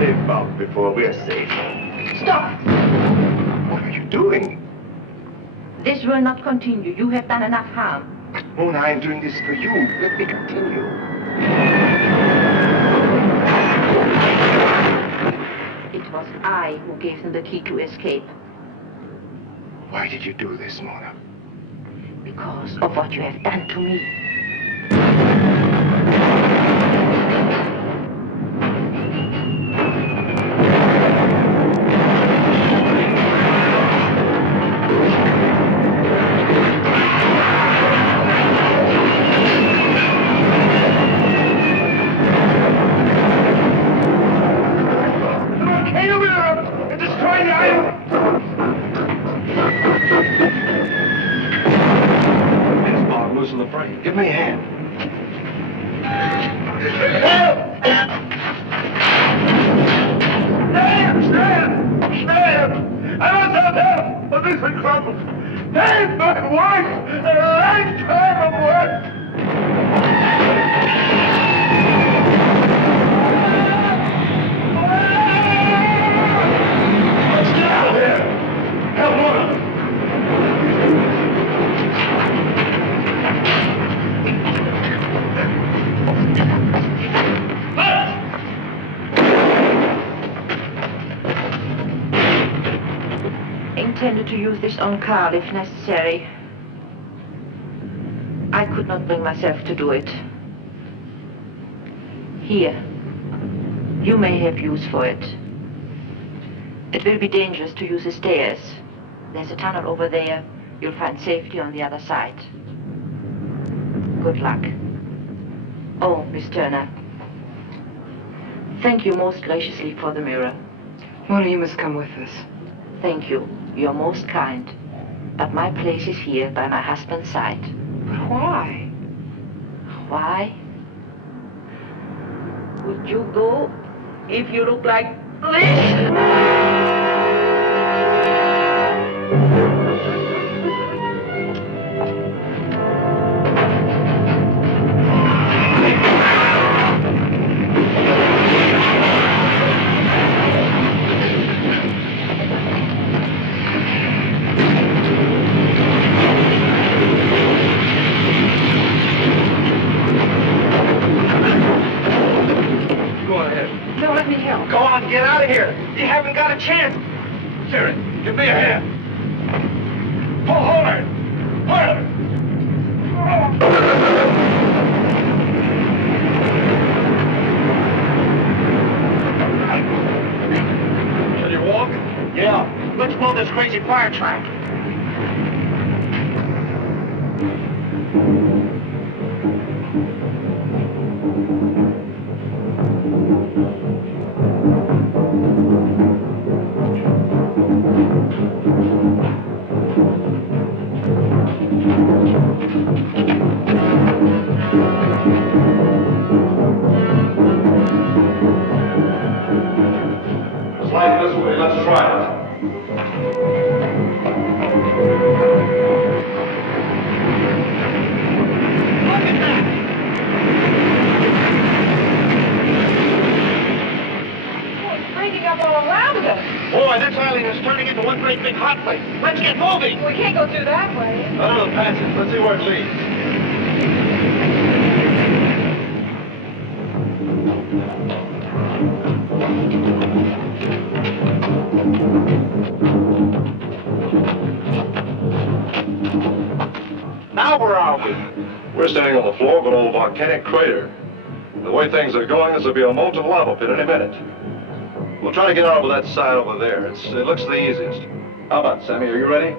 They bombed before we're safe. Stop! What are you doing? This will not continue. You have done enough harm. Mona, I'm doing this for you. Let me continue. It was I who gave them the key to escape. Why did you do this, Mona? Because of what you have done to me. Give me a hand. Stand! I must have help! But this is trouble. Save my wife! A lifetime of work! Let's get out of here! Help Mona! Intended to use this on Carl if necessary. I could not bring myself to do it. Here. You may have use for it. It will be dangerous to use the stairs. There's a tunnel over there. You'll find safety on the other side. Good luck. Oh, Miss Turner. Thank you most graciously for the mirror. Mona, you must come with us. Thank you. You're most kind. But my place is here by my husband's side. Why? Why? Would you go if you look like this? down here. No, let me help. Go on, get out of here. You haven't got a chance. Sherry, give me a hand. Pull hard. Hard. Can you walk? Yeah. Let's blow this crazy fire trap. Slide this way. Let's try it. Up all around us. Boy, this island is turning into one great big hot plate. Let's get moving. We can't go through that way. Another passage. Let's see where it leads. Now where are we? We're standing on the floor of an old volcanic crater. The way things are going, this will be a molten lava pit any minute. We'll try to get out over that side over there. It looks the easiest. How about it, Sammy? Are you ready?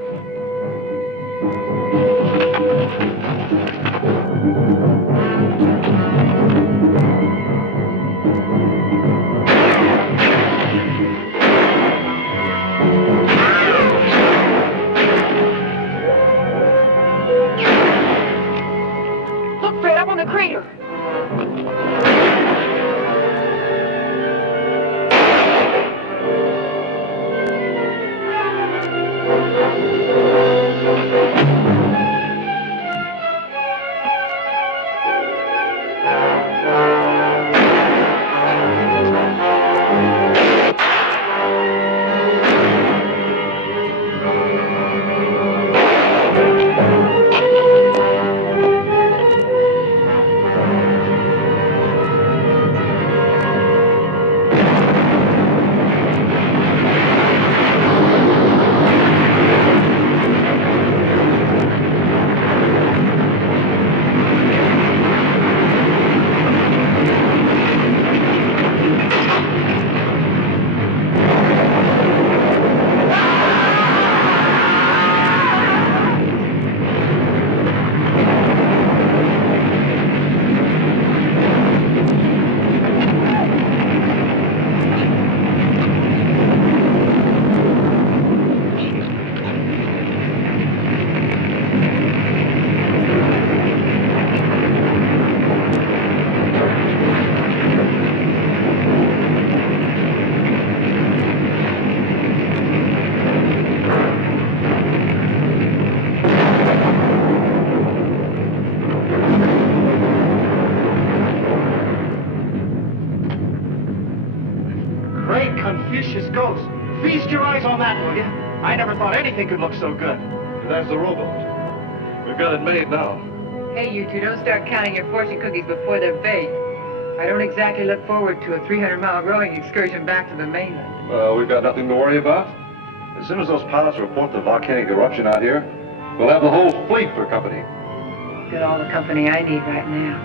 Look, Fred, up on the crater. Confucius ghost. Feast your eyes on that, will you? I never thought anything could look so good. That's the rowboat. We've got it made now. Hey, you two, don't start counting your fortune cookies before they're baked. I don't exactly look forward to a 300-mile rowing excursion back to the mainland. Well, we've got nothing to worry about. As soon as those pilots report the volcanic eruption out here, we'll have the whole fleet for company. Got all the company I need right now.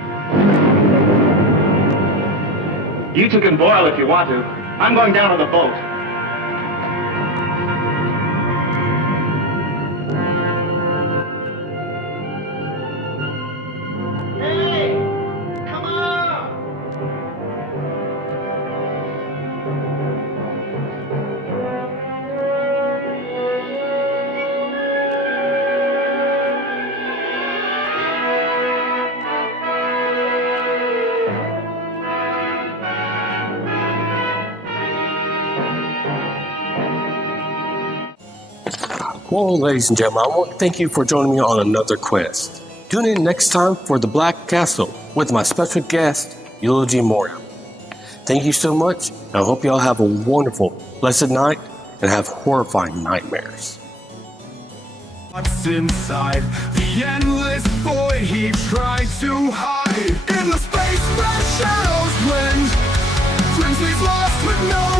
You two can boil if you want to. I'm going down on the boat. Hey! Come on! Well, ladies and gentlemen, I want to thank you for joining me on another quest. Tune in next time for The Black Castle with my special guest, Eulogy Moria. Thank you so much, and I hope you all have a wonderful, blessed night and have horrifying nightmares. What's inside the endless void he tried to hide in the space where shadows blend? No